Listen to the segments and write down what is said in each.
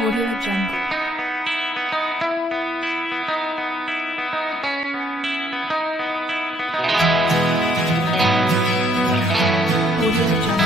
Audio Jungle. Audio Jungle. Audio Jungle.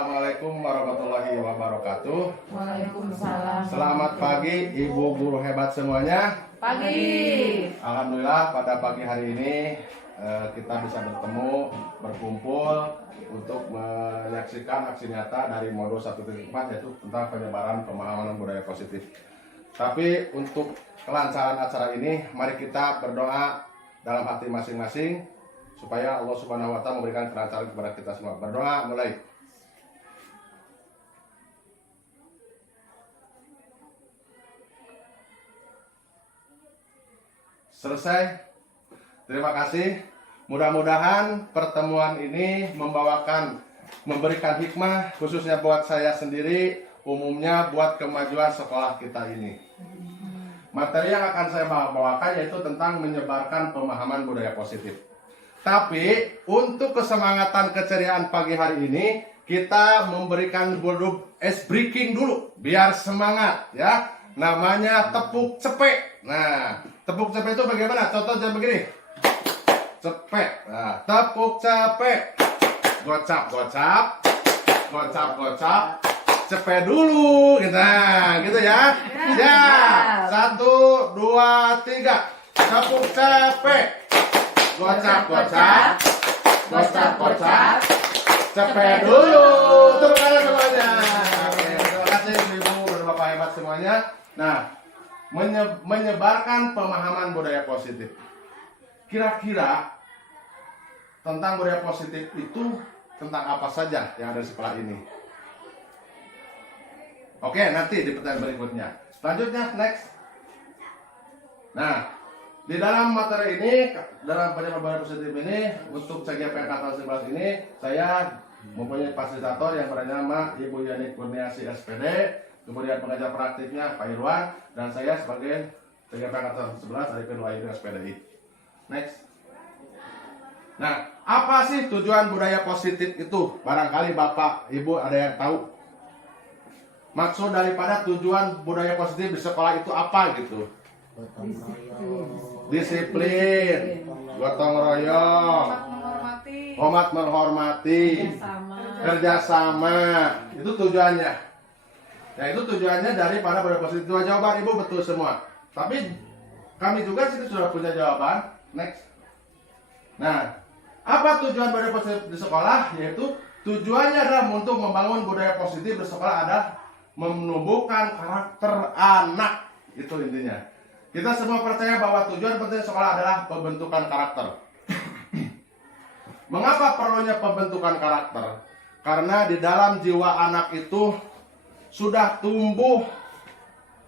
Assalamualaikum warahmatullahi wabarakatuh. Waalaikumsalam. Selamat pagi Ibu guru hebat semuanya. Pagi. Alhamdulillah pada pagi hari ini kita bisa bertemu, berkumpul untuk menyaksikan aksi nyata dari modul 1.4 yaitu tentang penyebaran pemahaman budaya positif. Tapi untuk kelancaran acara ini, mari kita berdoa dalam hati masing-masing supaya Allah Subhanahu wa Ta'ala memberikan kelancaran kepada kita semua. Berdoa mulai. Selesai. Terima kasih. Mudah-mudahan pertemuan ini memberikan hikmah khususnya buat saya sendiri, umumnya buat kemajuan sekolah kita ini. Materi yang akan saya bawakan yaitu tentang menyebarkan pemahaman budaya positif. Tapi untuk kesemangatan keceriaan pagi hari ini, kita memberikan ice breaking dulu biar semangat ya. Namanya tepuk cepek. Nah, tepuk cepek itu bagaimana? Contohnya begini. Cepek. Nah, tepuk cepek. Gocap, gocap. Gocap, gocap. Cepek dulu. Nah, gitu ya. Ya. 1, 2, 3. Tepuk cepek. Gocap, gocap. Gocap, gocap. Cepek dulu. Tepuk tangan semuanya. Oke, terima kasih Ibu dan Bapak hebat semuanya. Nah, menyebarkan pemahaman budaya positif. Kira-kira tentang budaya positif itu tentang apa saja yang ada di sekolah ini? Oke, nanti di pertanyaan berikutnya. Selanjutnya, next. Nah, di dalam materi ini, dalam penyebaran budaya positif ini, untuk CGP angkatan 11 ini, saya mempunyai fasilitator yang bernama Ibu Yani Kurniasi SPD. Kemudian pengajar praktiknya Pak Irwan, dan saya sebagai CGP angkatan 11 Arifin Wahid SPDI. Next. Nah, apa sih tujuan budaya positif itu? Barangkali Bapak Ibu ada yang tahu. Maksud daripada tujuan budaya positif di sekolah itu apa gitu? Disiplin, gotong royong, hormat menghormati, kerjasama. Itu tujuannya. Nah, itu tujuannya daripada budaya positif. Dua jawaban Ibu betul semua. Tapi kami juga sih sudah punya jawaban. Next. Nah, apa tujuan budaya positif di sekolah? Yaitu tujuannya adalah untuk membangun budaya positif di sekolah, adalah menumbuhkan karakter anak. Itu intinya. Kita semua percaya bahwa tujuan penting sekolah adalah pembentukan karakter. Mengapa perlunya pembentukan karakter? Karena di dalam jiwa anak itu sudah tumbuh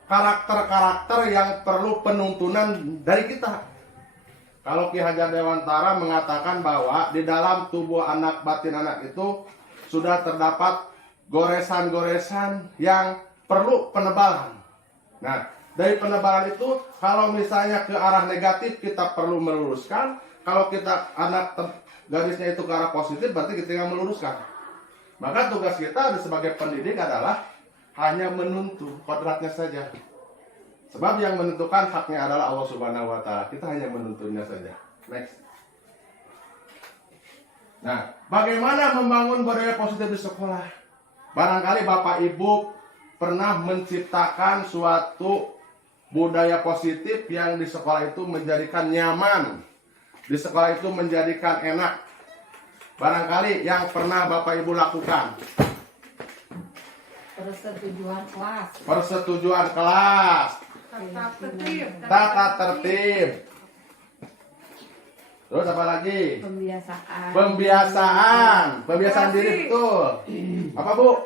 karakter-karakter yang perlu penuntunan dari kita. Kalau Ki Hajar Dewantara mengatakan bahwa di dalam tubuh anak, batin anak itu sudah terdapat goresan-goresan yang perlu penebalan. Nah, dari penebalan itu, kalau misalnya ke arah negatif kita perlu meluruskan. Kalau kita anak garisnya itu ke arah positif, berarti kita yang meluruskan. Maka tugas kita sebagai pendidik adalah hanya menuntun kodratnya saja. Sebab yang menentukan haknya adalah Allah Subhanahu wa Ta'ala. Kita hanya menuntunnya saja. Next. Nah, bagaimana membangun budaya positif di sekolah? Barangkali Bapak Ibu pernah menciptakan suatu budaya positif yang di sekolah itu menjadikan nyaman, di sekolah itu menjadikan enak. barangkali yang pernah Bapak Ibu lakukan? Persetujuan kelas. Persetujuan kelas, tata tertib. Terus apa lagi? Pembiasaan. Pembiasaan diri, betul. Apa Bu?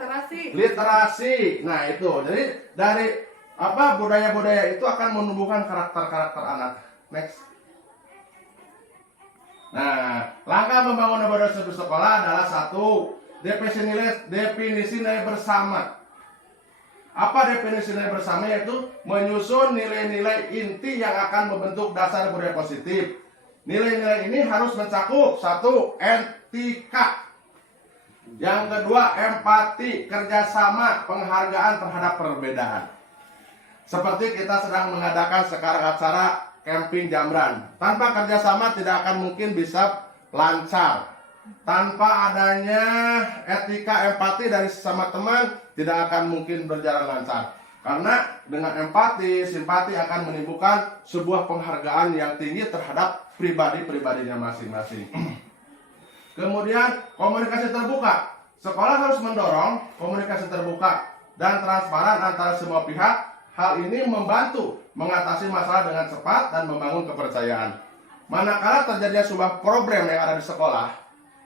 Literasi. Nah itu, jadi dari apa budaya-budaya itu akan menumbuhkan karakter-karakter anak. Next. Nah, langkah membangun budaya sekolah adalah satu, definisi nilai bersama. Apa definisi nilai bersama? Yaitu menyusun nilai-nilai inti yang akan membentuk dasar budaya positif. Nilai-nilai ini harus mencakup satu, etika. Yang kedua, empati, kerjasama, penghargaan terhadap perbedaan. Seperti kita sedang mengadakan sekarang acara camping Jamran. Tanpa kerjasama tidak akan mungkin bisa lancar. Tanpa adanya etika, empati dari sesama teman tidak akan mungkin berjalan lancar. Karena dengan empati, simpati akan menimbulkan sebuah penghargaan yang tinggi terhadap pribadi-pribadinya masing-masing. Kemudian komunikasi terbuka. Sekolah harus mendorong komunikasi terbuka dan transparan antara semua pihak. Hal ini membantu mengatasi masalah dengan cepat dan membangun kepercayaan. Manakala terjadinya sebuah problem yang ada di sekolah,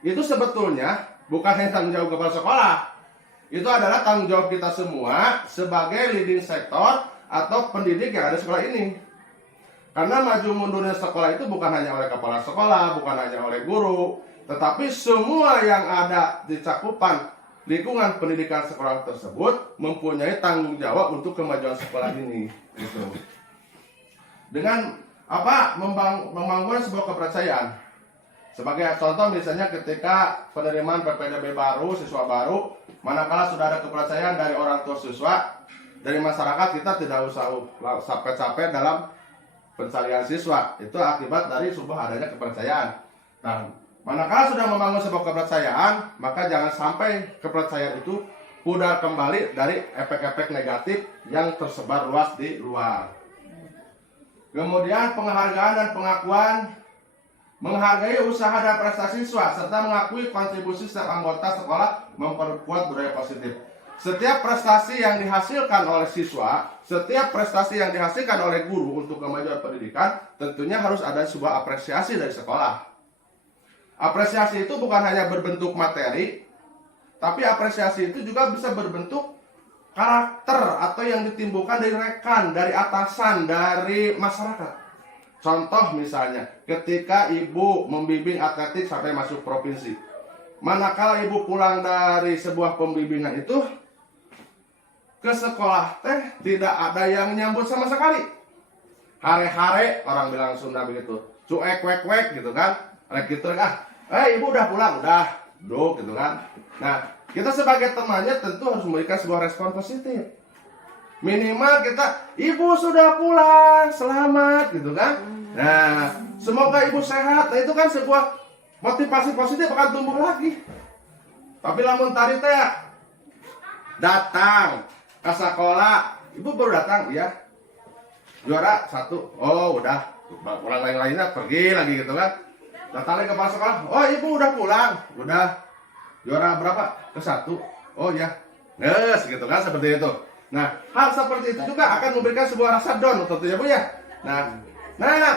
itu sebetulnya bukan hanya tanggung jawab kepala sekolah. Itu adalah tanggung jawab kita semua sebagai leading sektor atau pendidik yang ada di sekolah ini. Karena maju mundurnya sekolah itu bukan hanya oleh kepala sekolah, bukan hanya oleh guru, tetapi semua yang ada di cakupan lingkungan pendidikan sekolah tersebut mempunyai tanggung jawab untuk kemajuan sekolah ini. Gitu. Dengan apa? Membangun sebuah kepercayaan. Sebagai contoh misalnya ketika penerimaan PPDB baru, siswa baru, manakala sudah ada kepercayaan dari orang tua siswa, dari masyarakat, kita tidak usah capek-capek dalam pencarian siswa. Itu akibat dari sebuah adanya kepercayaan. Nah, manakala sudah membangun sebuah kepercayaan, maka jangan sampai kepercayaan itu pudar kembali dari efek-efek negatif yang tersebar luas di luar. Kemudian penghargaan dan pengakuan. Menghargai usaha dan prestasi siswa serta mengakui kontribusi setiap anggota sekolah memperkuat budaya positif. Setiap prestasi yang dihasilkan oleh siswa, setiap prestasi yang dihasilkan oleh guru untuk kemajuan pendidikan, tentunya harus ada sebuah apresiasi dari sekolah. Apresiasi itu bukan hanya berbentuk materi, tapi apresiasi itu juga bisa berbentuk karakter atau yang ditimbulkan dari rekan, dari atasan, dari masyarakat. Contoh misalnya, ketika ibu membimbing atletik sampai masuk provinsi. Manakala ibu pulang dari sebuah pembimbingan itu, ke sekolah teh tidak ada yang nyambut sama sekali. Hare-hare, orang bilang Sunda begitu. Cuek-wek-wek gitu kan. Gitu kan. Ibu udah pulang, udah. Duk gitu kan. Nah, kita sebagai temannya tentu harus memberikan sebuah respon positif. Minimal kita, ibu sudah pulang, selamat gitu kan. Nah, semoga ibu sehat. Nah, itu kan sebuah motivasi positif akan tumbuh lagi. Tapi lamun tadi teh datang ke sekolah, ibu baru datang, ya juara 1, oh udah, orang lain-lainnya pergi lagi gitu kan. Datang lagi ke kepala sekolah, oh ibu udah pulang, udah juara berapa? Ke 1, oh ya, yes gitu kan, seperti itu. Nah, hal seperti itu juga akan memberikan sebuah rasa down tentunya Bu ya. Nah,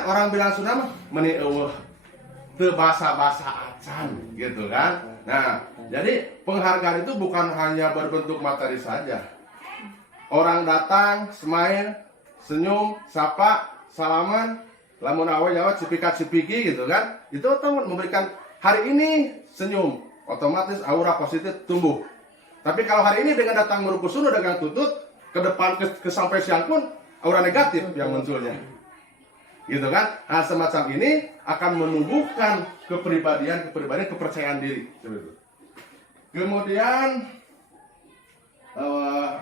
orang bilang Sunda mah meni teu basa-basa acan gitu kan. Nah, jadi penghargaan itu bukan hanya berbentuk materi saja. Orang datang, smile, senyum, sapa, salaman, lamun awe Jawa cipika-cipiki gitu kan. Itu otomatis memberikan hari ini senyum, otomatis aura positif tumbuh. Tapi kalau hari ini dengan datang merukusunu dagang tutut, ke depan ke sampai siang pun aura negatif yang munculnya. Gitu kan? Nah, semacam ini akan menumbuhkan kepribadian, kepercayaan diri. Kemudian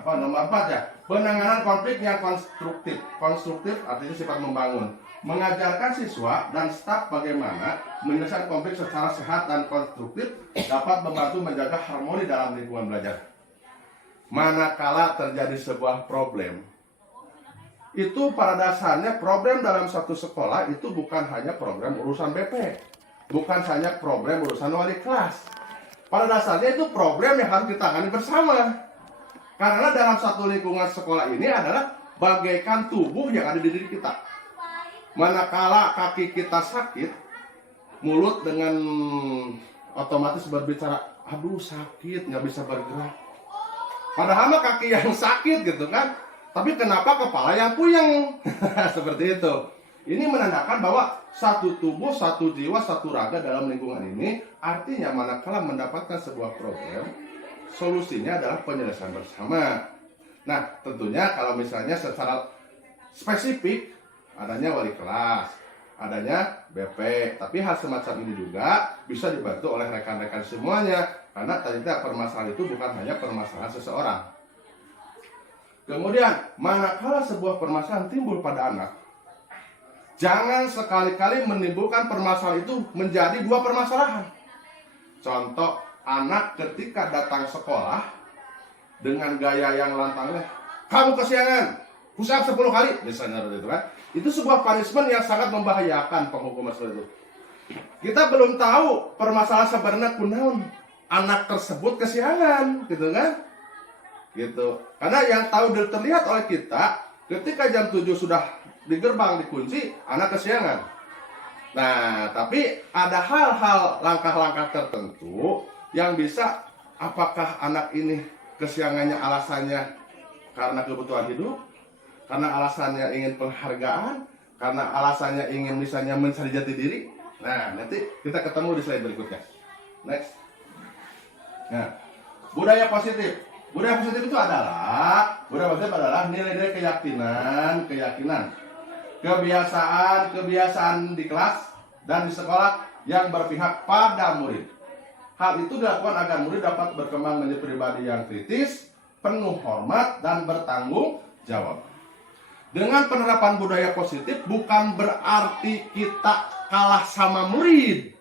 nomor 4 ya, penanganan konflik yang konstruktif. Konstruktif artinya sifat membangun. Mengajarkan siswa dan staf bagaimana menyelesaikan konflik secara sehat dan konstruktif dapat membantu menjaga harmoni dalam lingkungan belajar. Manakala terjadi sebuah problem, itu pada dasarnya problem dalam satu sekolah itu bukan hanya program urusan BP, bukan hanya problem urusan wali kelas. Pada dasarnya itu problem yang harus ditangani bersama. Karena dalam satu lingkungan sekolah ini adalah bagaikan tubuh yang ada di diri kita. Manakala kaki kita sakit, mulut dengan otomatis berbicara, aduh sakit, nggak bisa bergerak. Padahal mah kaki yang sakit gitu kan, tapi kenapa kepala yang puyeng? Seperti itu. Ini menandakan bahwa satu tubuh, satu jiwa, satu raga dalam lingkungan ini, artinya manakala mendapatkan sebuah problem, solusinya adalah penyelesaian bersama. Nah, tentunya kalau misalnya secara spesifik adanya wali kelas, adanya BP, tapi hal semacam ini juga bisa dibantu oleh rekan-rekan semuanya, karena ternyata permasalahan itu bukan hanya permasalahan seseorang. Kemudian, manakala sebuah permasalahan timbul pada anak, jangan sekali-kali menimbulkan permasalahan itu menjadi dua permasalahan. Contoh, anak ketika datang sekolah dengan gaya yang lantang, kamu kesiangan, push up 10 kali, misalnya itu kan. Itu sebuah punishment yang sangat membahayakan penghukuman seperti itu. Kita belum tahu permasalahan sebenarnya kunaon anak tersebut kesiangan, gitu kan? Gitu. Karena yang tahu dan terlihat oleh kita, ketika jam 7 sudah di gerbang dikunci, anak kesiangan. Nah, tapi ada hal-hal langkah-langkah tertentu yang bisa, apakah anak ini kesiangannya alasannya karena kebutuhan hidup, karena alasannya ingin penghargaan, karena alasannya ingin misalnya mencari jati diri. Nah, nanti kita ketemu di slide berikutnya. Next. Nah, budaya positif. Budaya positif itu adalah nilai-nilai keyakinan, kebiasaan di kelas dan di sekolah yang berpihak pada murid. Hal itu dilakukan agar murid dapat berkembang menjadi pribadi yang kritis, penuh hormat, dan bertanggung jawab. Dengan penerapan budaya positif bukan berarti kita kalah sama murid,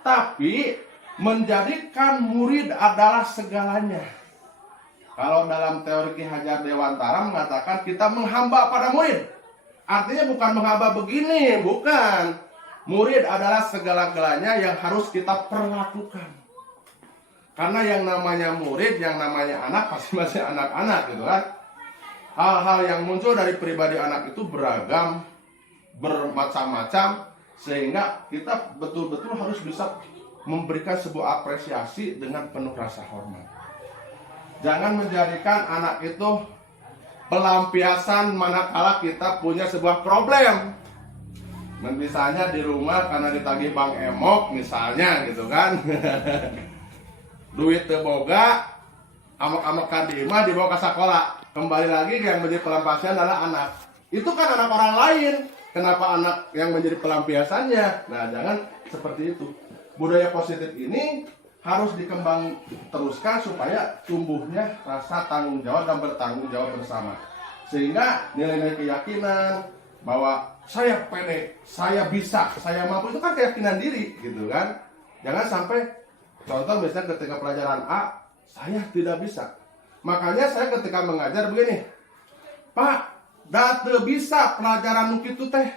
tapi menjadikan murid adalah segalanya. Kalau dalam teori Ki Hajar Dewantara mengatakan kita menghamba pada murid, artinya bukan menghamba begini, bukan. Murid adalah segala-galanya yang harus kita perlakukan. Karena yang namanya murid, yang namanya anak pasti masih anak-anak gitu kan. Hal-hal yang muncul dari pribadi anak itu beragam, bermacam-macam, sehingga kita betul-betul harus bisa memberikan sebuah apresiasi dengan penuh rasa hormat. Jangan menjadikan anak itu pelampiasan manakala kita punya sebuah problem. Misalnya di rumah karena ditagih Bang Emok misalnya gitu kan. Duit teboga, amak-amakan di imah dibawa ke sekolah. Kembali lagi yang menjadi pelampiasan adalah anak. Itu kan anak orang lain. Kenapa anak yang menjadi pelampiasannya? Nah, jangan seperti itu. Budaya positif ini harus dikembang teruskan supaya tumbuhnya rasa tanggung jawab dan bertanggung jawab bersama. Sehingga nilai-nilai keyakinan bahwa saya pede, saya bisa, saya mampu, itu kan keyakinan diri gitu kan. Jangan sampai contoh misalnya ketika pelajaran A saya tidak bisa. Makanya saya ketika mengajar begini, Pak, date bisa pelajaran nukitu teh.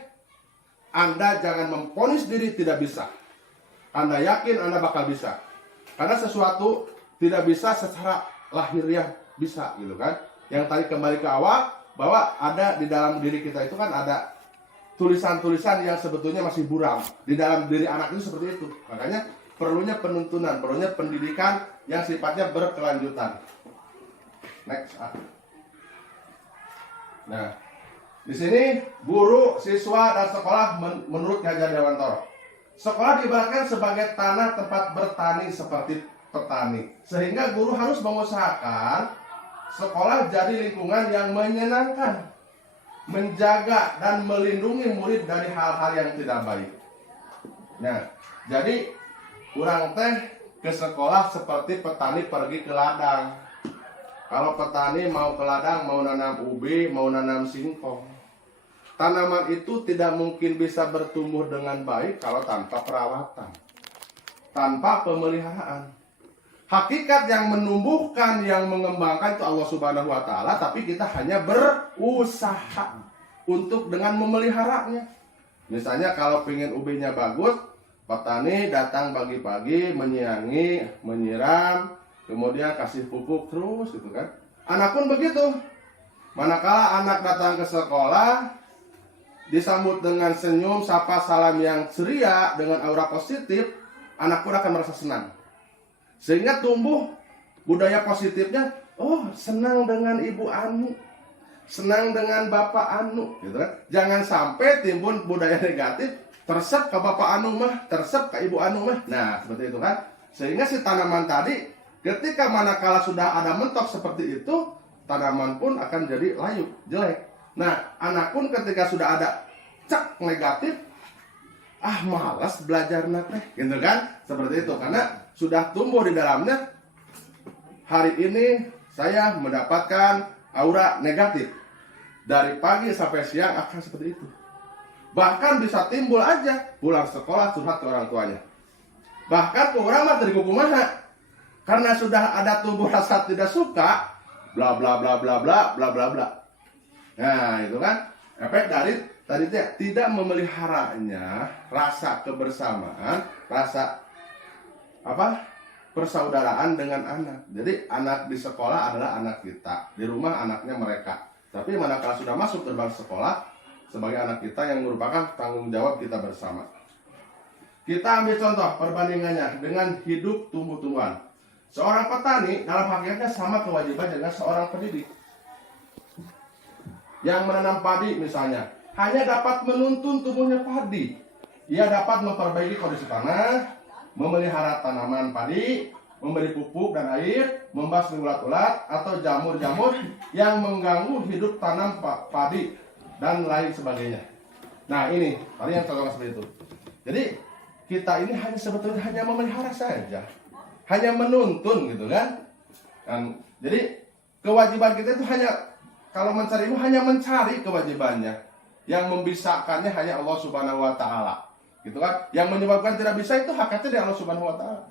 Anda jangan memponis diri tidak bisa. Anda yakin Anda bakal bisa. Karena sesuatu tidak bisa secara lahiriah bisa gitu kan. Yang tadi kembali ke awal, bahwa ada di dalam diri kita itu kan ada tulisan-tulisan yang sebetulnya masih buram. Di dalam diri anak itu seperti itu. Makanya perlunya penuntunan, perlunya pendidikan yang sifatnya berkelanjutan. Next. Nah, di sini guru, siswa, dan sekolah menurut Ki Hajar Dewantara. Sekolah diibaratkan sebagai tanah tempat bertani seperti petani. Sehingga guru harus mengusahakan sekolah jadi lingkungan yang menyenangkan, menjaga dan melindungi murid dari hal-hal yang tidak baik. Nah, jadi kurang teh ke sekolah seperti petani pergi ke ladang. Kalau petani mau ke ladang, mau nanam ubi, mau nanam singkong, tanaman itu tidak mungkin bisa bertumbuh dengan baik kalau tanpa perawatan, tanpa pemeliharaan. Hakikat yang menumbuhkan, yang mengembangkan itu Allah Subhanahu wa Ta'ala, tapi kita hanya berusaha untuk dengan memeliharanya. Misalnya kalau pengen ubinya bagus, Petani datang pagi-pagi menyiangi, menyiram, kemudian kasih pupuk terus gitu kan. Anak pun begitu. Manakala anak datang ke sekolah, disambut dengan senyum, sapa salam yang ceria dengan aura positif, anak pun akan merasa senang. Sehingga tumbuh budaya positifnya, oh senang dengan ibu Anu, senang dengan bapak Anu, gitu kan. Jangan sampai timbul budaya negatif, tersep ke bapak Anu mah, tersep ke ibu Anu mah. Nah, seperti itu kan. Sehingga si tanaman tadi ketika manakala sudah ada mentok seperti itu, tanaman pun akan jadi layu, jelek. Nah, anak pun ketika sudah ada cek negatif, malas belajar teh, gitu kan. Seperti itu karena sudah tumbuh di dalamnya. Hari ini saya mendapatkan aura negatif. Dari pagi sampai siang akan seperti itu. Bahkan bisa timbul aja pulang sekolah curhat ke orang tuanya. Bahkan ke orang mah dari kumaha. Karena sudah ada tumbuh rasa tidak suka, bla bla bla bla bla bla bla bla. Nah, itu kan efek dari tadi tidak memeliharanya rasa kebersamaan, rasa persaudaraan dengan anak. Jadi anak di sekolah adalah anak kita, di rumah anaknya mereka. Tapi manakala sudah masuk gerbang sekolah, sebagai anak kita yang merupakan tanggung jawab kita bersama. Kita ambil contoh perbandingannya dengan hidup tumbuh-tumbuhan. Seorang petani dalam hakikatnya sama kewajiban dengan seorang pendidik. Yang menanam padi misalnya, hanya dapat menuntun tumbuhnya padi. Ia dapat memperbaiki kondisi tanah, memelihara tanaman padi, memberi pupuk dan air, membasmi ulat-ulat atau jamur-jamur yang mengganggu hidup tanam padi dan lain sebagainya. Nah, ini tadi yang contohnya seperti itu. Jadi kita ini sebetulnya hanya memelihara saja, hanya menuntun gitu kan. Jadi kewajiban kita itu hanya, kalau mencari ilmu hanya mencari kewajibannya. Yang membisanya hanya Allah Subhanahu Wa Taala, gitu kan. Yang menyebabkan tidak bisa itu hakikatnya dari Allah Subhanahu Wa Taala.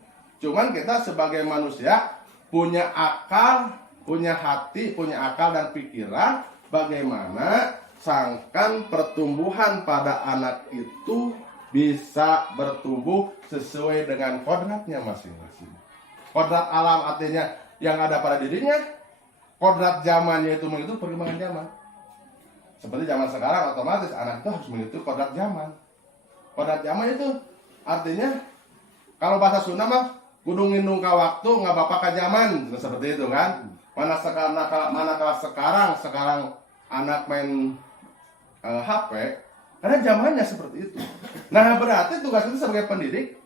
Cuman kita sebagai manusia punya akal, punya hati, punya akal dan pikiran bagaimana sangkan pertumbuhan pada anak itu bisa bertumbuh sesuai dengan kodratnya masing-masing. Kodrat alam artinya yang ada pada dirinya, kodrat zamannya itu mengikuti perkembangan zaman. Seperti zaman sekarang otomatis anak itu harus mengikuti kodrat zaman. Kodrat zaman itu artinya kalau bahasa Sunda mah kudu ngindung ka waktu nggak bapak ka zaman, seperti itu kan. Manakala sekarang anak main HP, karena zamannya seperti itu. Nah, berarti tugas kita sebagai pendidik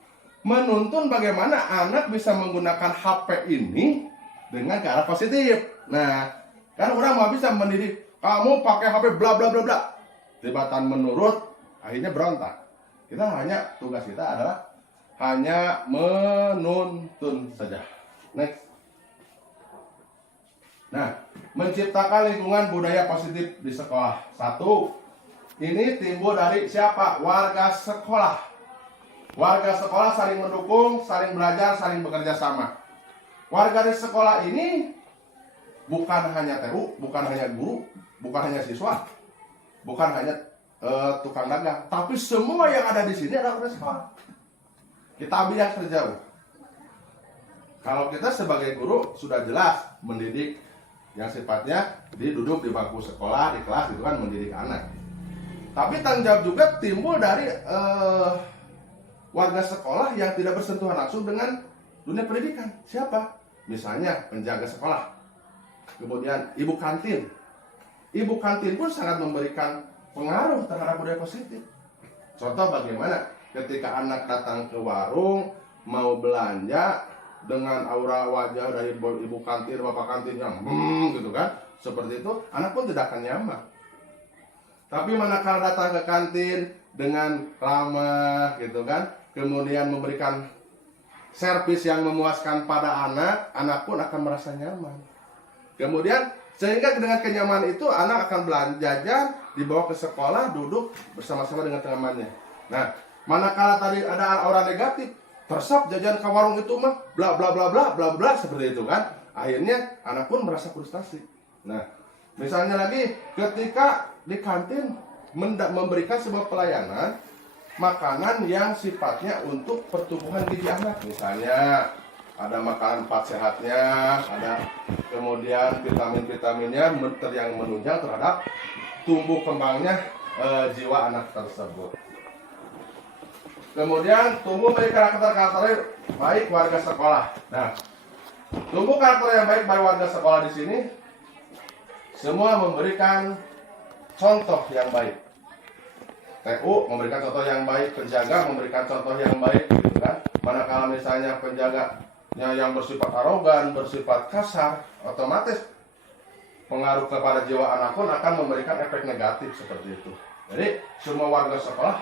menuntun bagaimana anak bisa menggunakan HP ini dengan ke arah positif. Nah, kan orang mau bisa mendidik kamu pakai HP bla bla bla bla. Tibatan menurut, akhirnya berontak. Tugas kita adalah hanya menuntun saja. Next. Nah, menciptakan lingkungan budaya positif di sekolah. 1. Ini timbul dari siapa? Warga sekolah. Warga sekolah saling mendukung, saling belajar, saling bekerja sama. Warga di sekolah ini bukan hanya TU, bukan hanya guru, bukan hanya siswa, bukan hanya tukang dagang, tapi semua yang ada di sini adalah warga sekolah. Kita ambil yang terjauh. Kalau kita sebagai guru sudah jelas mendidik yang sifatnya duduk di bangku sekolah, di kelas itu kan mendidik anak. Tapi tanggung jawab juga timbul dari warga sekolah yang tidak bersentuhan langsung dengan dunia pendidikan. Siapa? Misalnya penjaga sekolah. Kemudian ibu kantin. Ibu kantin pun sangat memberikan pengaruh terhadap budaya positif. Contoh bagaimana ketika anak datang ke warung mau belanja dengan aura wajah dari ibu kantin, bapak kantin yang gitu kan. Seperti itu, anak pun tidak akan nyaman. Tapi manakala datang ke kantin dengan ramah gitu kan, kemudian memberikan servis yang memuaskan pada anak, anak pun akan merasa nyaman. Kemudian sehingga dengan kenyamanan itu anak akan jajan, dibawa ke sekolah, duduk bersama-sama dengan temannya. Nah, manakala tadi ada aura negatif, tersap jajan ke warung itu mah bla bla bla bla bla bla seperti itu kan. Akhirnya anak pun merasa frustasi. Nah, misalnya lagi ketika di kantin memberikan sebuah pelayanan makanan yang sifatnya untuk pertumbuhan gizi anak. Misalnya ada makanan 4 sehatnya, ada kemudian vitamin-vitaminnya yang menunjang terhadap tumbuh kembangnya jiwa anak tersebut. Kemudian tumbuh dari karakter-karakter baik warga sekolah. Nah, tumbuh karakter yang baik bagi warga sekolah di sini semua memberikan contoh yang baik. TU memberikan contoh yang baik, penjaga memberikan contoh yang baik, gitu kan? Manakala misalnya penjaganya yang bersifat arogan, bersifat kasar, otomatis pengaruh kepada jiwa anak pun akan memberikan efek negatif seperti itu. Jadi semua warga sekolah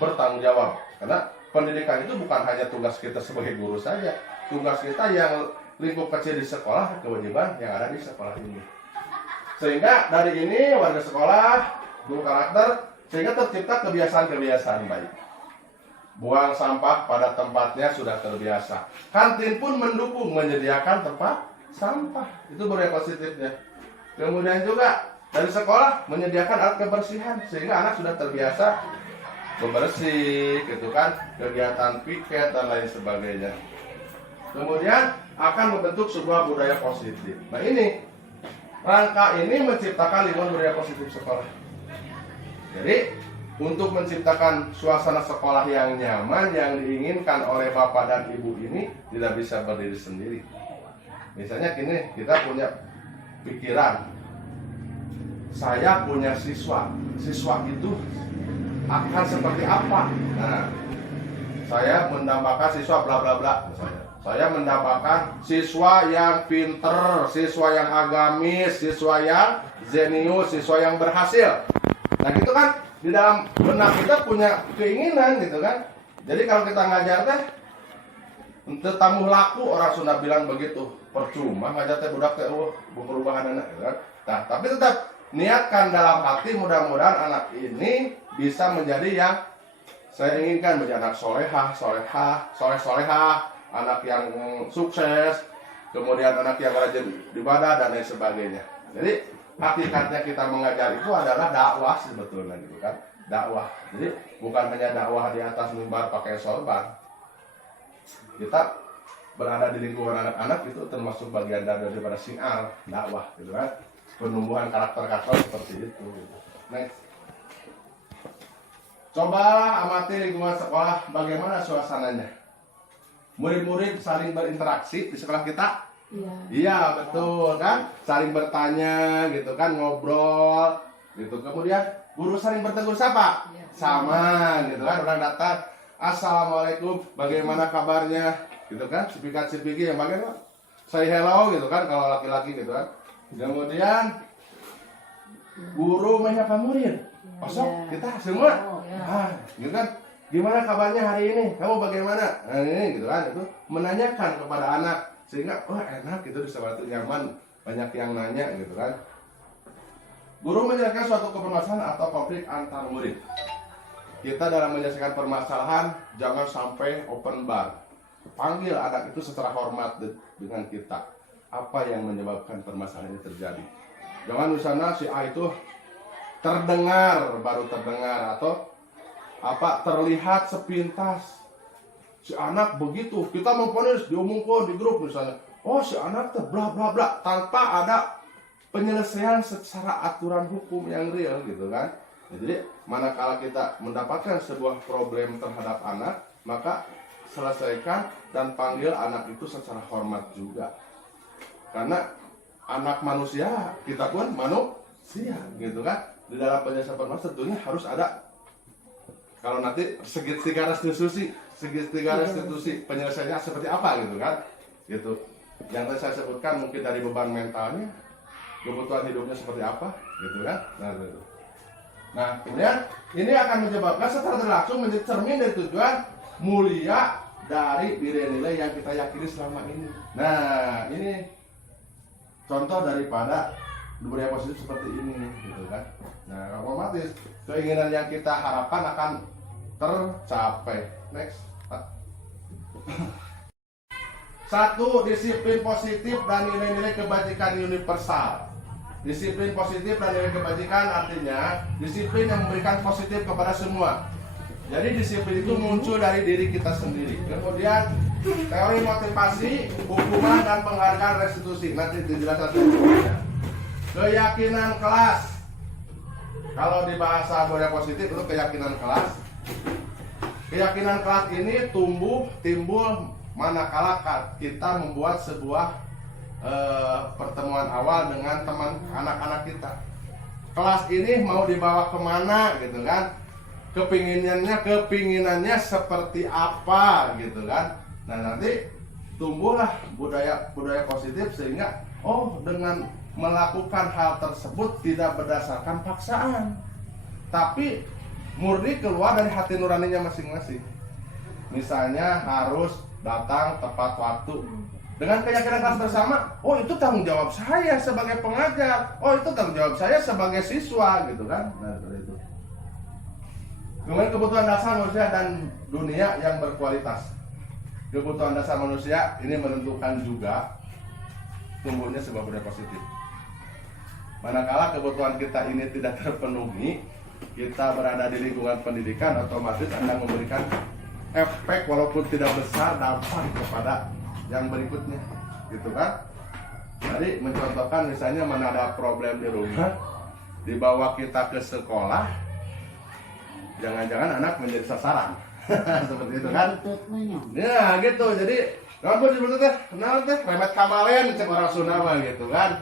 bertanggung jawab, karena pendidikan itu bukan hanya tugas kita sebagai guru saja, tugas kita yang lingkup kecil di sekolah, kewajiban yang ada di sekolah ini. Sehingga dari ini warga sekolah, guru karakter, sehingga tercipta kebiasaan-kebiasaan baik. Buang sampah pada tempatnya sudah terbiasa. Kantin pun mendukung menyediakan tempat sampah. Itu baru yang positifnya. Kemudian juga dari sekolah menyediakan alat kebersihan sehingga anak sudah terbiasa bebersih, gitu kan, kegiatan piket dan lain sebagainya. Kemudian akan membentuk sebuah budaya positif. Nah ini rangka ini menciptakan lingkungan budaya positif sekolah. Jadi untuk menciptakan suasana sekolah yang nyaman yang diinginkan oleh bapak dan ibu ini tidak bisa berdiri sendiri. Misalnya gini, kita punya pikiran, saya punya siswa itu akan seperti apa? Nah, saya mendambakan siswa bla bla bla misalnya. Saya mendambakan siswa yang pinter, siswa yang agamis, siswa yang zenius, siswa yang berhasil. Nah gitu kan, di dalam benak kita punya keinginan gitu kan. Jadi kalau kita ngajar teh tetamu laku, orang Sunda bilang begitu, percuma ngajar teh budak teh perubahan anak gitu kan. Nah, tapi tetap niatkan dalam hati, mudah-mudahan anak ini bisa menjadi yang saya inginkan, menjadi anak solehah, anak yang sukses, kemudian anak yang rajin ibadah dan lain sebagainya. Jadi hakikatnya kita mengajar itu adalah dakwah sebetulnya gitu kan, dakwah. Jadi bukan hanya dakwah di atas mimbar pakai sorban. Kita berada di lingkungan anak-anak itu termasuk bagian daripada syiar dakwah gitu kan, penumbuhan karakter seperti itu. Next. Cobalah amati lingkungan sekolah, bagaimana suasananya. Murid-murid saling berinteraksi di sekolah kita. Iya betul kan, saling bertanya gitu kan, ngobrol gitu. Kemudian guru saling bertegur sapa, sama gitu kan, orang datang, assalamualaikum, bagaimana kabarnya gitu kan, sipika-sipiki yang bagaimana, say hello gitu kan kalau laki-laki gitu kan. Kemudian guru menyapa murid, masuk kita semua, gitu kan, gimana kabarnya hari ini, kamu bagaimana, nah, ini gitu kan, itu menanyakan kepada anak. Sehingga enak gitu, di suatu nyaman, banyak yang nanya gitu kan. Guru menyelesaikan suatu permasalahan atau konflik antar murid. Kita dalam menyelesaikan permasalahan jangan sampai open bar. Panggil anak itu secara hormat dengan kita. Apa yang menyebabkan permasalahan ini terjadi? Jangan misalnya si A itu baru terdengar atau terlihat sepintas. Si anak begitu, kita memponis diumumkan di grup misalnya, oh si anak tuh bla bla bla, tanpa ada penyelesaian secara aturan hukum yang real gitu kan. Jadi manakala kita mendapatkan sebuah problem terhadap anak, maka selesaikan dan panggil anak itu secara hormat juga. Karena anak manusia, kita pun manusia gitu kan. Di dalam penyelesaian permasalahan tentunya harus ada, kalau nanti segitiga restitusi penyelesaiannya seperti apa gitu kan, gitu. Yang tadi saya sebutkan mungkin dari beban mentalnya, kebutuhan hidupnya seperti apa gitu kan. Nah kemudian ini akan menyebabkan secara langsung menjadi cermin dari tujuan mulia dari nilai-nilai yang kita yakini selama ini. Nah ini contoh daripada budaya positif seperti ini gitu kan. Nah otomatis keinginan yang kita harapkan akan tercapai. Next. 1. Disiplin positif dan nilai-nilai kebajikan universal. Disiplin positif dan nilai kebajikan artinya disiplin yang memberikan positif kepada semua. Jadi disiplin itu muncul dari diri kita sendiri. Kemudian teori motivasi, hukuman dan penghargaan restitusi. Nanti dijelaskan selanjutnya. Keyakinan kelas. Kalau di bahasa budaya positif itu keyakinan kelas. Keyakinan kelas ini timbul manakala kita membuat sebuah pertemuan awal dengan teman anak-anak kita. Kelas ini mau dibawa kemana gitu kan? Kepinginannya seperti apa gitu kan? Nah nanti tumbuhlah budaya positif sehingga dengan melakukan hal tersebut tidak berdasarkan paksaan, tapi murni keluar dari hati nuraninya masing-masing. Misalnya harus datang tepat waktu dengan keyakinan kelas bersama. Itu tanggung jawab saya sebagai pengajar. Itu tanggung jawab saya sebagai siswa gitu kan. Nah seperti itu. Kemudian kebutuhan dasar manusia dan dunia yang berkualitas. Kebutuhan dasar manusia ini menentukan juga tumbuhnya sebuah budaya positif. Manakala kebutuhan kita ini tidak terpenuhi, kita berada di lingkungan pendidikan, otomatis akan memberikan efek walaupun tidak besar dampak kepada yang berikutnya, gitu kan? Jadi mencontohkan misalnya mana ada problem di rumah, dibawa kita ke sekolah, jangan-jangan anak menjadi sasaran, seperti itu kan? Ya gitu. Jadi kalau disebut teh, remet kamalen cek orang Sunda mah gitu kan?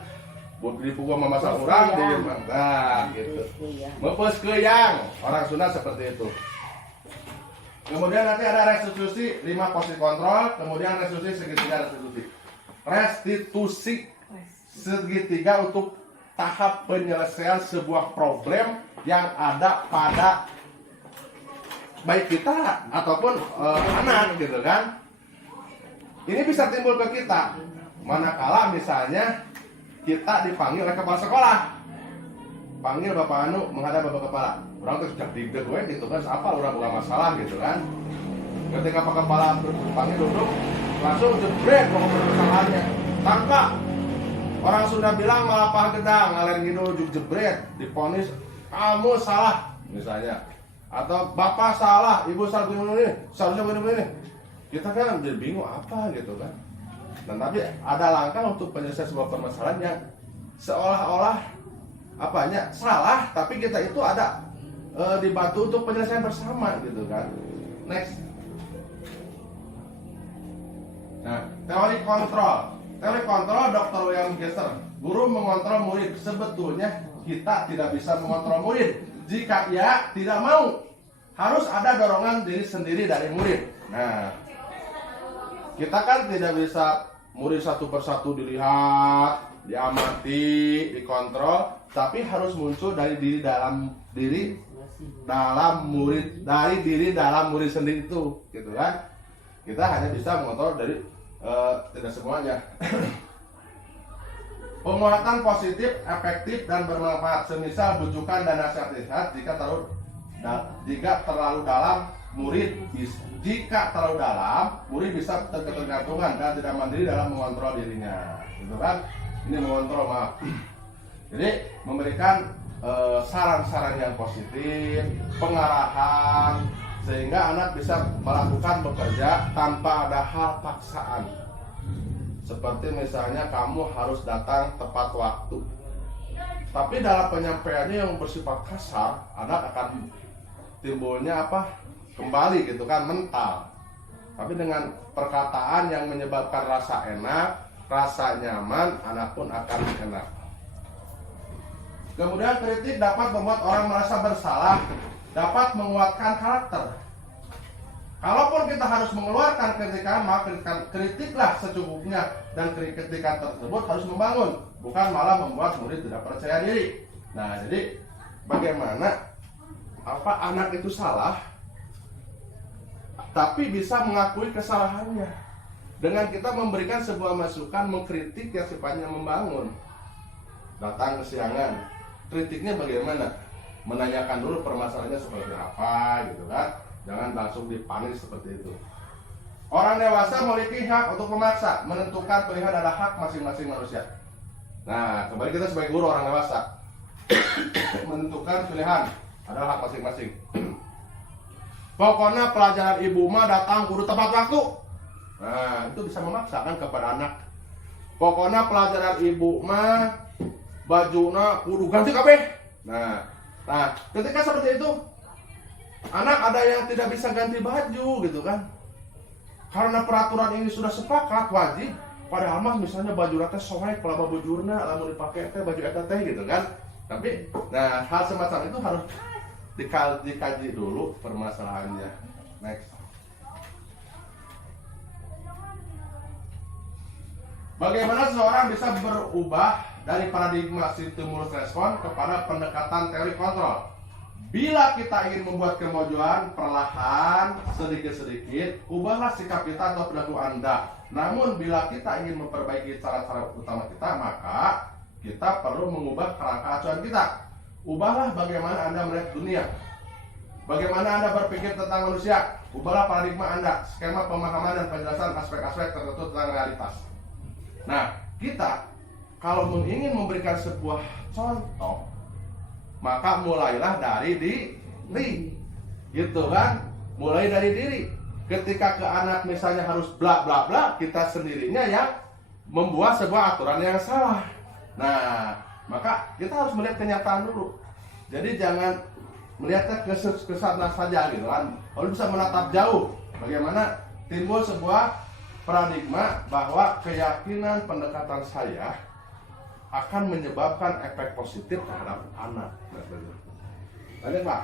Dipukul sama masa orang di mangga gitu. Mepes keyang orang Sunda seperti itu. Kemudian nanti ada restitusi 5 posisi kontrol, kemudian restitusi segitiga restitusi. Restitusi segitiga untuk tahap penyelesaian sebuah problem yang ada pada baik kita ataupun anak gitu kan. Ini bisa timbul ke kita manakala misalnya kita dipanggil oleh kepala sekolah, panggil bapak anu menghadap bapak kepala, orang terus deg-deg gitu kan, apa orang bukan masalah gitu kan. Ketika pak kepala panggil duduk, langsung jebret pokok permasalahannya, tangka. Orang Sunda bilang malah pah gedang, ngalir gitu jebret, diponis kamu salah misalnya, atau bapak salah, ibu salah begini, seharusnya begini. Kita kan jadi bingung apa gitu kan. Dan tapi ada langkah untuk penyelesaian sebuah permasalahan yang seolah-olah salah, tapi kita itu ada dibantu untuk penyelesaian bersama gitu kan. Next. Nah, teori kontrol Dr. William Geiser. Guru mengontrol murid. Sebetulnya kita tidak bisa mengontrol murid jika ia tidak mau. Harus ada dorongan diri sendiri dari murid. Nah, kita kan tidak bisa murid satu persatu dilihat, diamati, dikontrol, tapi harus muncul dari diri dalam murid sendiri itu, gitu kan? Kita hanya bisa mengontrol dari tidak semuanya. Penguatan positif, efektif dan bermanfaat, semisal bujukan dan nasihat jika terlalu dalam murid bisa ketergantungan dan tidak mandiri dalam mengontrol dirinya, gitu kan? Ini mengontrol, maaf. Jadi memberikan saran-saran yang positif, pengarahan, sehingga anak bisa melakukan bekerja tanpa ada hal paksaan. Seperti misalnya kamu harus datang tepat waktu, tapi dalam penyampaiannya yang bersifat kasar, anak akan timbulnya kembali gitu kan, mental. Tapi dengan perkataan yang menyebabkan rasa enak, rasa nyaman, anak pun akan enak. Kemudian kritik dapat membuat orang merasa bersalah, dapat menguatkan karakter. Kalaupun kita harus mengeluarkan kritikan, maka kritiklah secukupnya, dan kritikan tersebut harus membangun, bukan malah membuat murid tidak percaya diri. Nah, jadi bagaimana anak itu salah tapi bisa mengakui kesalahannya dengan kita memberikan sebuah masukan, mengkritik yang sifatnya membangun. Datang kesiangan, kritiknya bagaimana? Menanyakan dulu permasalahannya seperti apa gitu kan, jangan langsung dipanis seperti itu. Orang dewasa memiliki hak untuk memaksa, menentukan pilihan, ada hak masing-masing manusia. Nah, kembali kita sebagai guru orang dewasa menentukan pilihan adalah hak masing-masing. Pokoknya pelajaran ibu mah datang kudu tepat waktu. Nah, itu bisa memaksakan kepada anak. Pokoknya pelajaran ibu mah bajuna kudu ganti kabeh. Nah, ketika seperti itu, anak ada yang tidak bisa ganti baju gitu kan. Karena peraturan ini sudah sepakat wajib. Padahal mah misalnya baju rata soek pelaba bujurna lamun dipakai teh baju eta teh gitu kan. Tapi nah hal semacam itu harus dikaji dulu permasalahannya. Next. Bagaimana seseorang bisa berubah dari paradigma stimulus respon kepada pendekatan teori kontrol? Bila kita ingin membuat kemajuan perlahan, sedikit-sedikit, ubahlah sikap kita atau perilaku Anda. Namun bila kita ingin memperbaiki cara-cara utama kita, maka kita perlu mengubah kerangka acuan kita. Ubahlah bagaimana Anda melihat dunia. Bagaimana Anda berpikir tentang manusia. Ubahlah paradigma Anda, skema pemahaman dan penjelasan aspek-aspek tertentu tentang realitas. Nah, kita kalau ingin memberikan sebuah contoh, maka mulailah dari diri, gitu kan? Mulai dari diri. Ketika ke anak misalnya harus bla bla bla, kita sendirinya yang membuat sebuah aturan yang salah. Nah, maka kita harus melihat kenyataan dulu. Jadi jangan melihatnya ke sana saja, gitu kan? Harus bisa menatap jauh. Bagaimana timbul sebuah paradigma bahwa keyakinan pendekatan saya akan menyebabkan efek positif terhadap anak. Lanjut Pak.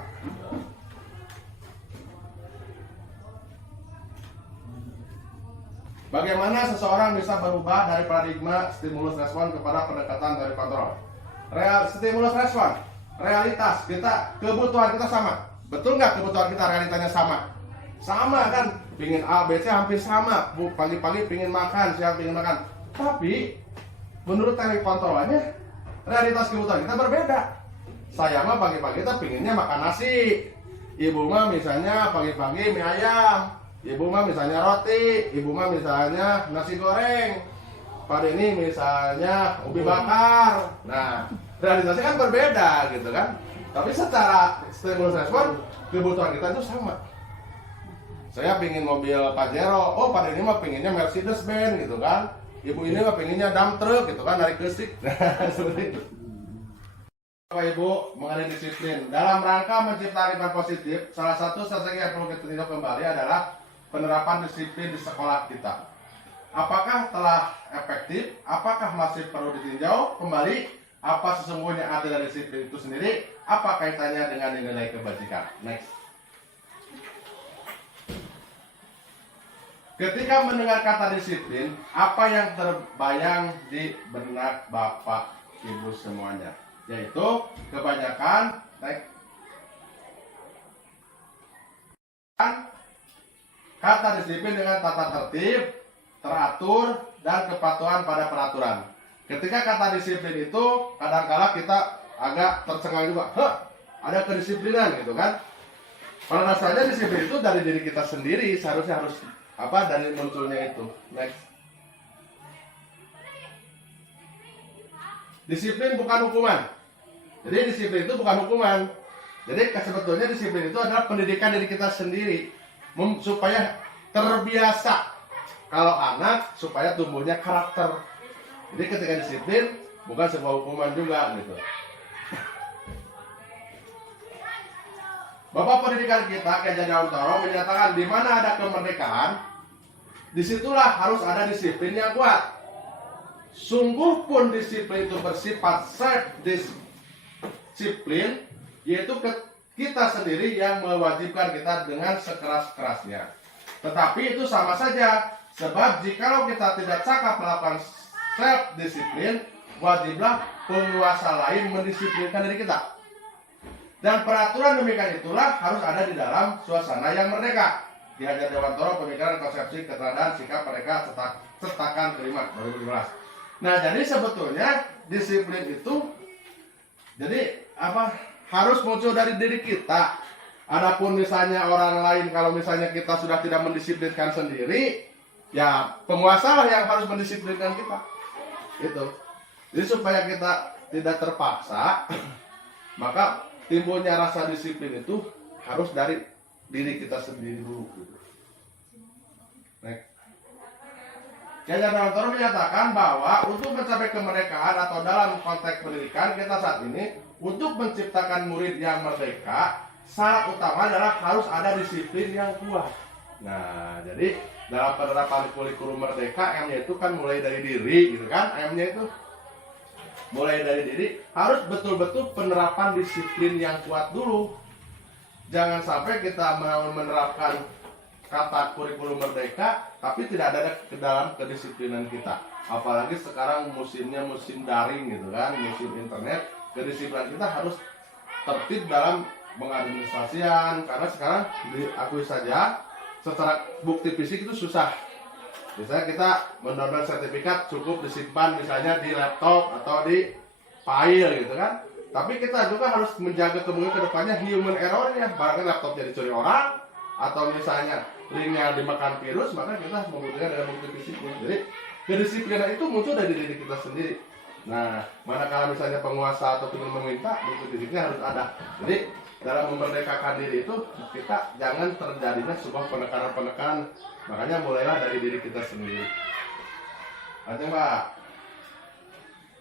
Bagaimana seseorang bisa berubah dari paradigma stimulus respon kepada pendekatan dari kontrol? Stimulus respon, realitas kita, kebutuhan kita sama. Betul nggak kebutuhan kita realitanya sama? Sama kan? Pingin A, B, C hampir sama. Pagi-pagi pingin makan, siang pingin makan. Tapi menurut teknik kontrolnya, realitas kebutuhan kita berbeda. Saya mah pagi-pagi kita pinginnya makan nasi. Ibu mah misalnya pagi-pagi mie ayam. Ibu mah misalnya roti. Ibu mah misalnya nasi goreng. Pak ini misalnya ubi bakar. Nah, realitasnya kan berbeda gitu kan. Tapi secara stimulus respon, kebutuhan kita itu sama. Saya pingin mobil Pajero. Oh, Pak ini mah pinginnya Mercedes Benz gitu kan. Ibu ini mah pengennya dump truck gitu kan, narik gesik. Seperti itu. Bapak Ibu mengenai disiplin dalam rangka menciptakan lingkungan positif, salah satu strategi yang perlu kita tinjau kembali adalah penerapan disiplin di sekolah kita. Apakah telah efektif? Apakah masih perlu ditinjau kembali? Apa sesungguhnya arti dari disiplin itu sendiri? Apa kaitannya dengan nilai kebajikan? Next. Ketika mendengar kata disiplin, apa yang terbayang di benak Bapak Ibu semuanya? Yaitu kebanyakan kata disiplin dengan tata tertib, teratur, dan kepatuhan pada peraturan. Ketika kata disiplin itu kadang-kala kita agak tercengang juga. Ada kedisiplinan gitu kan? Pada dasarnya disiplin itu dari diri kita sendiri, seharusnya harus dari munculnya itu. Next. Disiplin bukan hukuman. Jadi disiplin itu bukan hukuman. Jadi sebetulnya disiplin itu adalah pendidikan diri kita sendiri supaya terbiasa. Kalau anak supaya tumbuhnya karakter. Jadi ketika disiplin bukan sebuah hukuman juga gitu. Bapak pendidikan kita Kiai Haji Dawantoro menyatakan di mana ada kemerdekaan, disitulah harus ada disiplin yang kuat. Sungguh pun disiplin itu bersifat self-disiplin, yaitu kita sendiri yang mewajibkan kita dengan sekeras-kerasnya. Tetapi itu sama saja, sebab jikalau kita tidak cakap melakukan self-disiplin, wajiblah penguasa lain mendisiplinkan diri kita. Dan peraturan demikian itulah harus ada di dalam suasana yang merdeka. Ki Haji Dewantoro, pemikiran, konsepsi, keteradaan, sikap mereka, cetakan kelima 2015. Nah, jadi sebetulnya disiplin itu harus muncul dari diri kita. Adapun misalnya orang lain, kalau misalnya kita sudah tidak mendisiplinkan sendiri, ya penguasa lah yang harus mendisiplinkan kita. Itu. Jadi supaya kita tidak terpaksa, maka timbulnya rasa disiplin itu harus dari diri kita sendiri dulu. Gitu. Baik. Kiai Nantoro menyatakan bahwa untuk mencapai kemerdekaan atau dalam konteks pendidikan kita saat ini, untuk menciptakan murid yang merdeka, syarat utama adalah harus ada disiplin yang kuat. Nah, jadi dalam penerapan kurikulum merdeka, M-nya itu kan mulai dari diri, gitu kan? M-nya itu mulai dari diri, harus betul-betul penerapan disiplin yang kuat dulu. Jangan sampai kita mau menerapkan kata kurikulum merdeka, tapi tidak ada ke dalam kedisiplinan kita. Apalagi sekarang musimnya musim daring gitu kan, musim internet, kedisiplinan kita harus tertib dalam mengadministrasikan. Karena sekarang diakui saja, secara bukti fisik itu susah. Misalnya kita mendownload sertifikat cukup disimpan misalnya di laptop atau di file gitu kan. Tapi kita juga harus menjaga kemungkinan kedepannya human errornya. Barangkali laptopnya dicuri orang, atau misalnya linknya dimakan virus, maka kita harus membuktikan dengan bukti fisiknya. Jadi kedisiplinan itu muncul dari diri kita sendiri. Nah, manakala misalnya penguasa atau pimpinan meminta, bukti fisiknya harus ada. Jadi dalam memerdekakan diri itu kita jangan terjadinya sebuah penekanan-penekanan. Makanya mulailah dari diri kita sendiri. Nanti Mbak,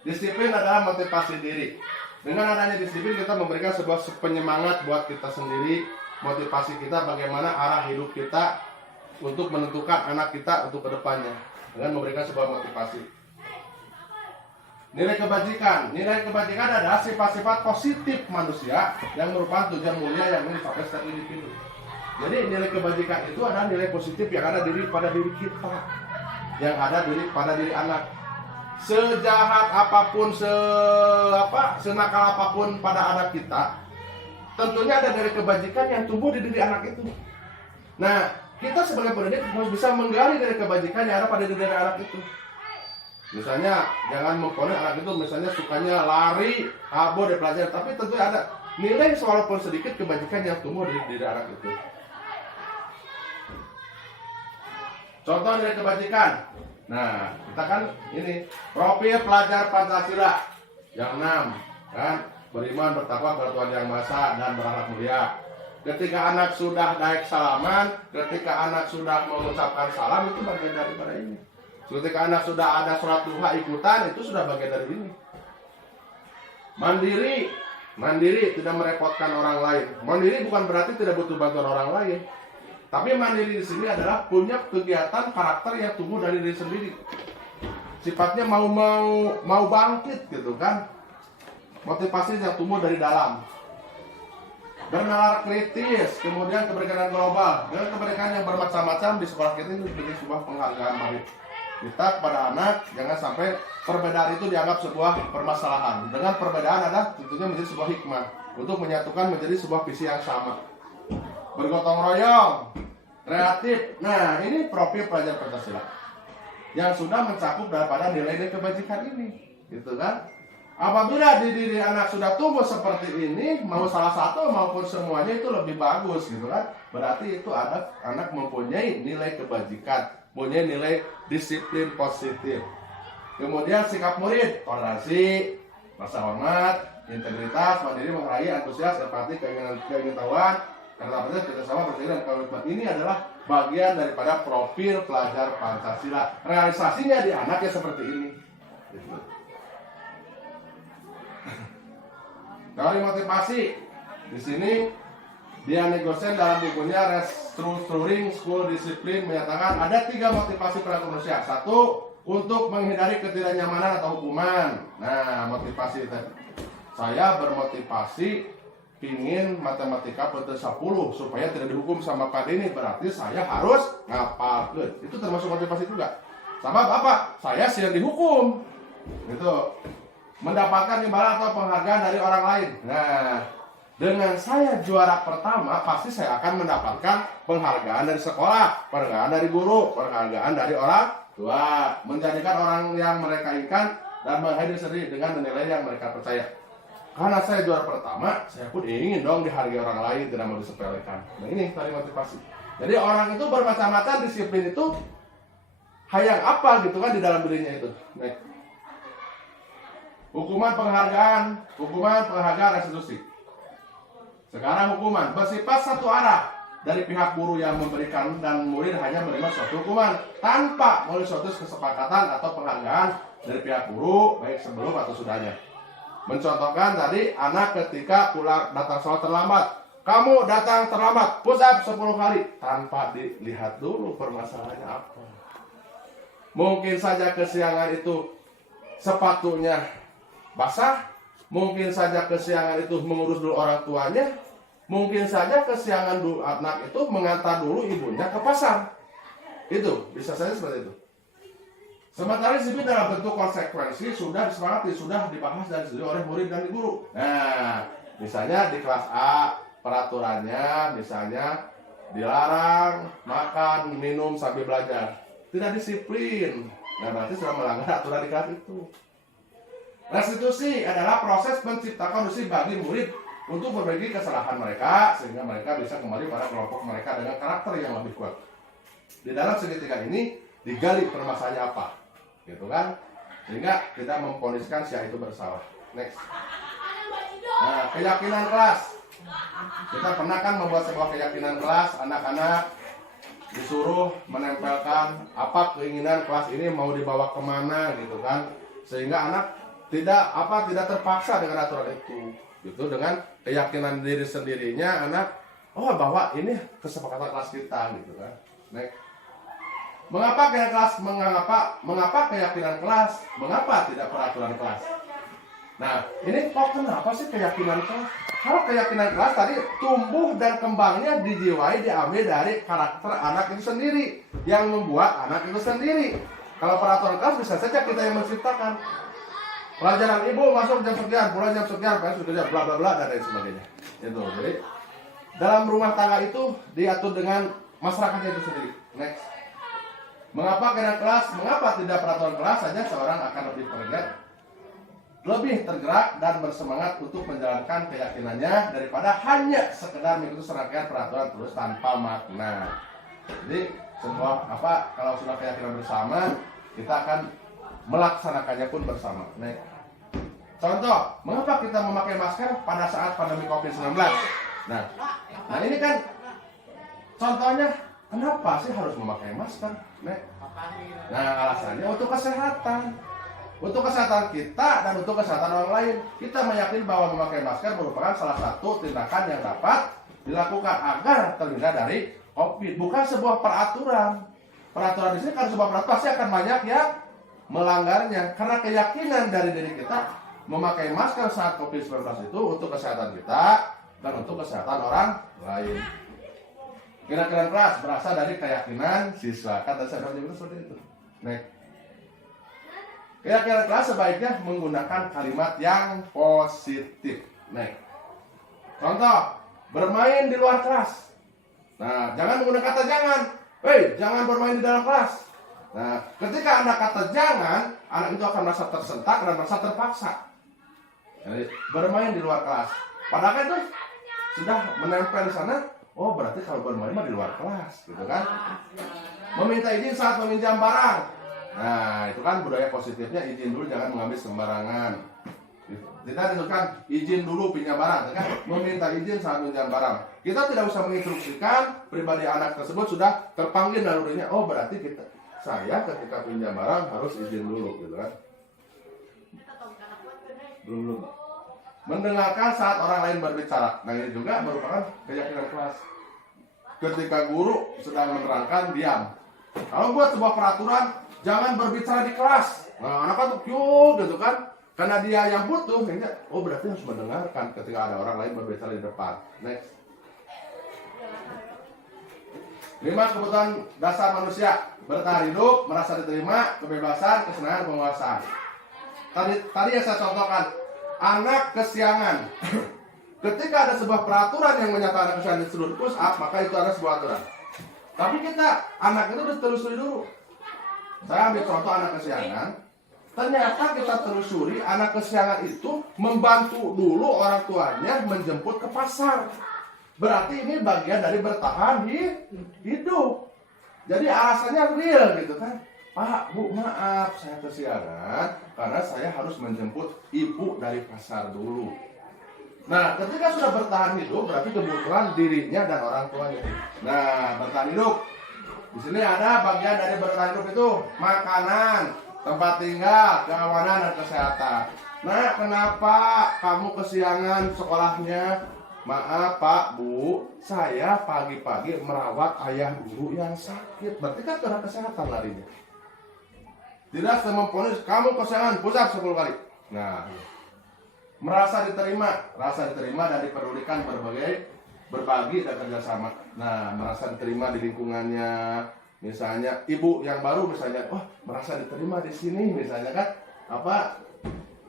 disiplin adalah motivasi diri. Dengan adanya disiplin kita memberikan sebuah penyemangat buat kita sendiri, motivasi kita bagaimana arah hidup kita untuk menentukan anak kita untuk kedepannya dengan memberikan sebuah motivasi. Nilai kebajikan adalah sifat-sifat positif manusia yang merupakan tujuan mulia yang ingin dicapai setiap individu. Jadi nilai kebajikan itu adalah nilai positif yang ada pada diri kita, yang ada pada diri anak. Sejahat apapun, senakal apapun pada anak kita, tentunya ada dari kebajikan yang tumbuh di diri anak itu. Nah, kita sebagai pendidik harus bisa menggali dari kebajikan yang ada pada diri anak itu. Misalnya, jangan memponis anak itu misalnya sukanya lari, kabur dari pelajaran, tapi tentunya ada nilai walaupun sedikit kebajikan yang tumbuh di diri anak itu. Contoh nilai kebajikan. Nah, kita kan ini profil pelajar Pancasila yang 6, kan? Beriman, bertakwa kepada Tuhan Yang Maha Esa dan berakhlak mulia. Ketika anak sudah naik salaman, ketika anak sudah mengucapkan salam, itu bagian daripada ini. Ketika anak sudah ada sholat duha ikutan, itu sudah bagian dari ini. Mandiri tidak merepotkan orang lain. Mandiri bukan berarti tidak butuh bantuan orang lain. Tapi mandiri di sini adalah punya kegiatan karakter yang tumbuh dari diri sendiri. Sifatnya mau bangkit gitu kan. Motivasi yang tumbuh dari dalam. Bernalar kritis, kemudian keberagaman global. Dengan keberagaman yang bermacam-macam di sekolah kita ini menjadi sebuah penghargaan baik. Kita kepada anak jangan sampai perbedaan itu dianggap sebuah permasalahan. Dengan perbedaan ada tentunya menjadi sebuah hikmah untuk menyatukan menjadi sebuah visi yang sama. Bergotong royong, kreatif. Nah, ini profil pelajar Pancasila yang sudah mencakup daripada nilai-nilai kebajikan ini, gitu kan? Apabila di diri anak sudah tumbuh seperti ini, mau salah satu maupun semuanya itu lebih bagus, gitu kan? Berarti itu anak mempunyai nilai kebajikan, punya nilai disiplin positif. Kemudian sikap murid, toleransi, rasa hormat, integritas, mandiri, menghargai, antusias, empati, keingintahuan, karena kita sama bersaing dan komitmen. Ini adalah bagian daripada profil pelajar Pancasila. Realisasinya di anak ya seperti ini. Gitu. Teori motivasi di sini Diane Gosen dalam bukunya Restructuring School Discipline menyatakan ada 3 motivasi perilaku manusia. 1, untuk menghindari ketidaknyamanan atau hukuman. Nah, motivasi tadi. Saya bermotivasi ingin matematika PT 10 supaya tidak dihukum sama Pak Deni, berarti saya harus ngapalkeun. Itu termasuk motivasi juga. Sebab apa? Saya siap dihukum. Gitu. Mendapatkan imbalan atau penghargaan dari orang lain. Nah, dengan saya juara pertama, pasti saya akan mendapatkan penghargaan dari sekolah, penghargaan dari guru, penghargaan dari orang tua. Menjadikan orang yang mereka inginkan dan menghargai sendiri dengan nilai yang mereka percaya. Karena saya juara pertama, saya pun ingin dong dihargai orang lain, tidak mau disepelekan. Nah, ini tadi motivasi. Jadi orang itu bermacam-macam disiplin itu hayang apa gitu kan di dalam dirinya itu. Nah, hukuman penghargaan restitusi. Sekarang hukuman bersifat satu arah. dari pihak guru yang memberikan dan murid hanya menerima suatu hukuman tanpa melalui suatu kesepakatan atau penghargaan dari pihak guru baik sebelum atau sudahnya. Mencontohkan tadi, anak ketika pulang datang sekolah terlambat, kamu datang terlambat, push up 10 kali tanpa dilihat dulu permasalahannya apa. Mungkin saja kesiangan itu sepatunya basah, mungkin saja kesiangan itu mengurus dulu orang tuanya, mungkin saja kesiangan dulu anak itu mengantar dulu ibunya ke pasar. Itu bisa saja seperti itu. Sementara disiplin dalam bentuk konsekuensi sudah disepakati, sudah dibahas dan disetujui oleh murid dan guru. Nah, misalnya di kelas A peraturannya misalnya dilarang makan minum sambil belajar, tidak disiplin. Nah, berarti sudah melanggar aturan di kelas itu. Restitusi adalah proses menciptakan kondisi bagi murid untuk memperbaiki kesalahan mereka sehingga mereka bisa kembali pada kelompok mereka dengan karakter yang lebih kuat. Di dalam segitiga ini digali permasalahannya apa, gitu kan? Sehingga tidak memponiskan si A itu bersalah. Next. Nah, keyakinan kelas. Kita pernah kan membuat sebuah keyakinan kelas, anak-anak disuruh menempelkan apa keinginan kelas ini mau dibawa kemana, gitu kan? Sehingga anak tidak terpaksa dengan aturan itu, gitu, dengan keyakinan diri sendirinya anak bahwa ini kesepakatan kelas kita, gitu kan. Next. Mengapa keyakinan kelas? Mengapa tidak peraturan kelas? Nah, ini kenapa sih keyakinan kelas? Kalau keyakinan kelas tadi tumbuh dan kembangnya dijiwai, diambil dari karakter anak itu sendiri, yang membuat anak itu sendiri. Kalau peraturan kelas bisa saja kita yang menciptakan. Pelajaran ibu masuk jam sekian, pulang jam sekian, pengen kerja, bla bla bla dan lain sebagainya. Itu. Jadi dalam rumah tangga itu diatur dengan masyarakatnya itu sendiri. Next. Mengapa keyakinan kelas? Mengapa tidak peraturan kelas saja seorang akan lebih tergerak dan bersemangat untuk menjalankan keyakinannya daripada hanya sekedar mengikuti serangkaian peraturan terus tanpa makna. Jadi kalau sudah keyakinan bersama, kita akan melaksanakannya pun bersama. Contoh, mengapa kita memakai masker pada saat pandemi COVID-19? Nah ini kan contohnya, kenapa sih harus memakai masker? Nah, alasannya untuk kesehatan. Untuk kesehatan kita dan untuk kesehatan orang lain. Kita meyakini bahwa memakai masker merupakan salah satu tindakan yang dapat dilakukan agar terhindar dari COVID. Bukan sebuah peraturan. Peraturan di sini kan sebuah peraturan pasti akan banyak yang melanggarnya. Karena keyakinan dari diri kita memakai masker saat COVID-19 itu untuk kesehatan kita dan untuk kesehatan orang lain. Keyakinan kelas berasal dari keyakinan siswa. Kata saya itu seperti itu. Keyakinan kelas sebaiknya menggunakan kalimat yang positif. Contoh, bermain di luar kelas. Nah, jangan menggunakan kata jangan. Jangan bermain di dalam kelas. Nah, ketika Anda kata jangan, anak itu akan merasa tersentak dan merasa terpaksa. Jadi, bermain di luar kelas. Padahal itu sudah menempel di sana. Oh, berarti kalau bermain di luar kelas, gitu kan? Meminta izin saat meminjam barang. Nah, itu kan budaya positifnya, izin dulu, jangan mengambil sembarangan. Kita tentukan izin dulu pinjam barang, kan? Meminta izin saat pinjam barang. Kita tidak usah menginstruksikan pribadi anak tersebut sudah terpanggil nalurinya. Oh, berarti saya ketika pinjam barang harus izin dulu, gitu kan? Belum. Mendengarkan saat orang lain berbicara. Nah, ini juga merupakan keyakinan kelas. Ketika guru sedang menerangkan, diam. Kalau buat sebuah peraturan, jangan berbicara di kelas. Nah, anak tuh cute gitu kan. Karena dia yang butuh, berarti harus mendengarkan ketika ada orang lain berbicara di depan. Next. 5 kebutuhan dasar manusia: bertahan hidup, merasa diterima, kebebasan, kesenangan, penguasaan. Tadi yang saya contohkan, anak kesiangan. Ketika ada sebuah peraturan yang menyatakan kesiangan di seluruh push up, maka itu ada sebuah aturan. Tapi anak itu harus telusuri dulu. Saya ambil contoh anak kesiangan. Ternyata kita telusuri anak kesiangan itu membantu dulu orang tuanya menjemput ke pasar. Berarti ini bagian dari bertahan hidup. Jadi alasannya real gitu kan. Pak, Bu, maaf saya kesiangan karena saya harus menjemput ibu dari pasar dulu. Nah, ketika sudah bertahan hidup, berarti kebutuhan dirinya dan orang tuanya. Nah, bertahan hidup. Di sini ada bagian dari bertahan hidup itu makanan, tempat tinggal, keamanan dan kesehatan. Nah, kenapa kamu kesiangan sekolahnya? Maaf Pak, Bu, saya pagi-pagi merawat ayah guru yang sakit. Berarti kan karena kesehatan larinya. Tidak sememponis kamu kesiangan pusat 10 kali. Nah, merasa diterima dan dipedulikan berbagi dan kerjasama. Nah, merasa diterima di lingkungannya, misalnya ibu yang baru misalnya, merasa diterima di sini misalnya kan,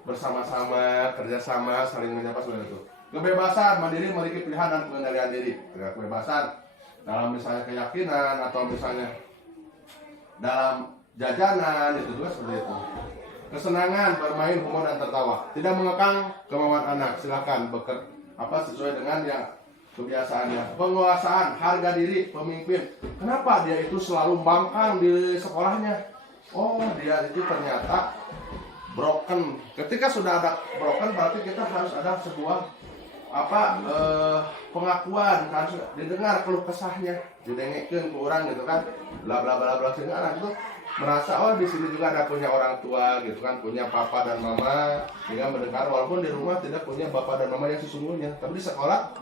bersama-sama, kerjasama, saling menyapa seperti itu. Kebebasan mandiri memiliki pilihan dan pengendalian diri. Kebebasan dalam misalnya keyakinan atau misalnya dalam jajanan itu juga seperti itu. Kesenangan bermain, humor dan tertawa, tidak mengekang kemauan anak, silakan sesuai dengan yang kebiasaannya. Penguasaan harga diri pemimpin, kenapa dia itu selalu bangkang di sekolahnya? Dia itu ternyata broken. Ketika sudah ada broken, berarti kita harus ada sebuah pengakuan, harus didengar keluh kesahnya, didengekeun ke orang gitu kan, bla bla bla bla, sehingga anak itu merasa di sini juga ada punya orang tua gitu kan, punya papa dan mama, sehingga mendengar walaupun di rumah tidak punya bapak dan mama yang sesungguhnya, tapi di sekolah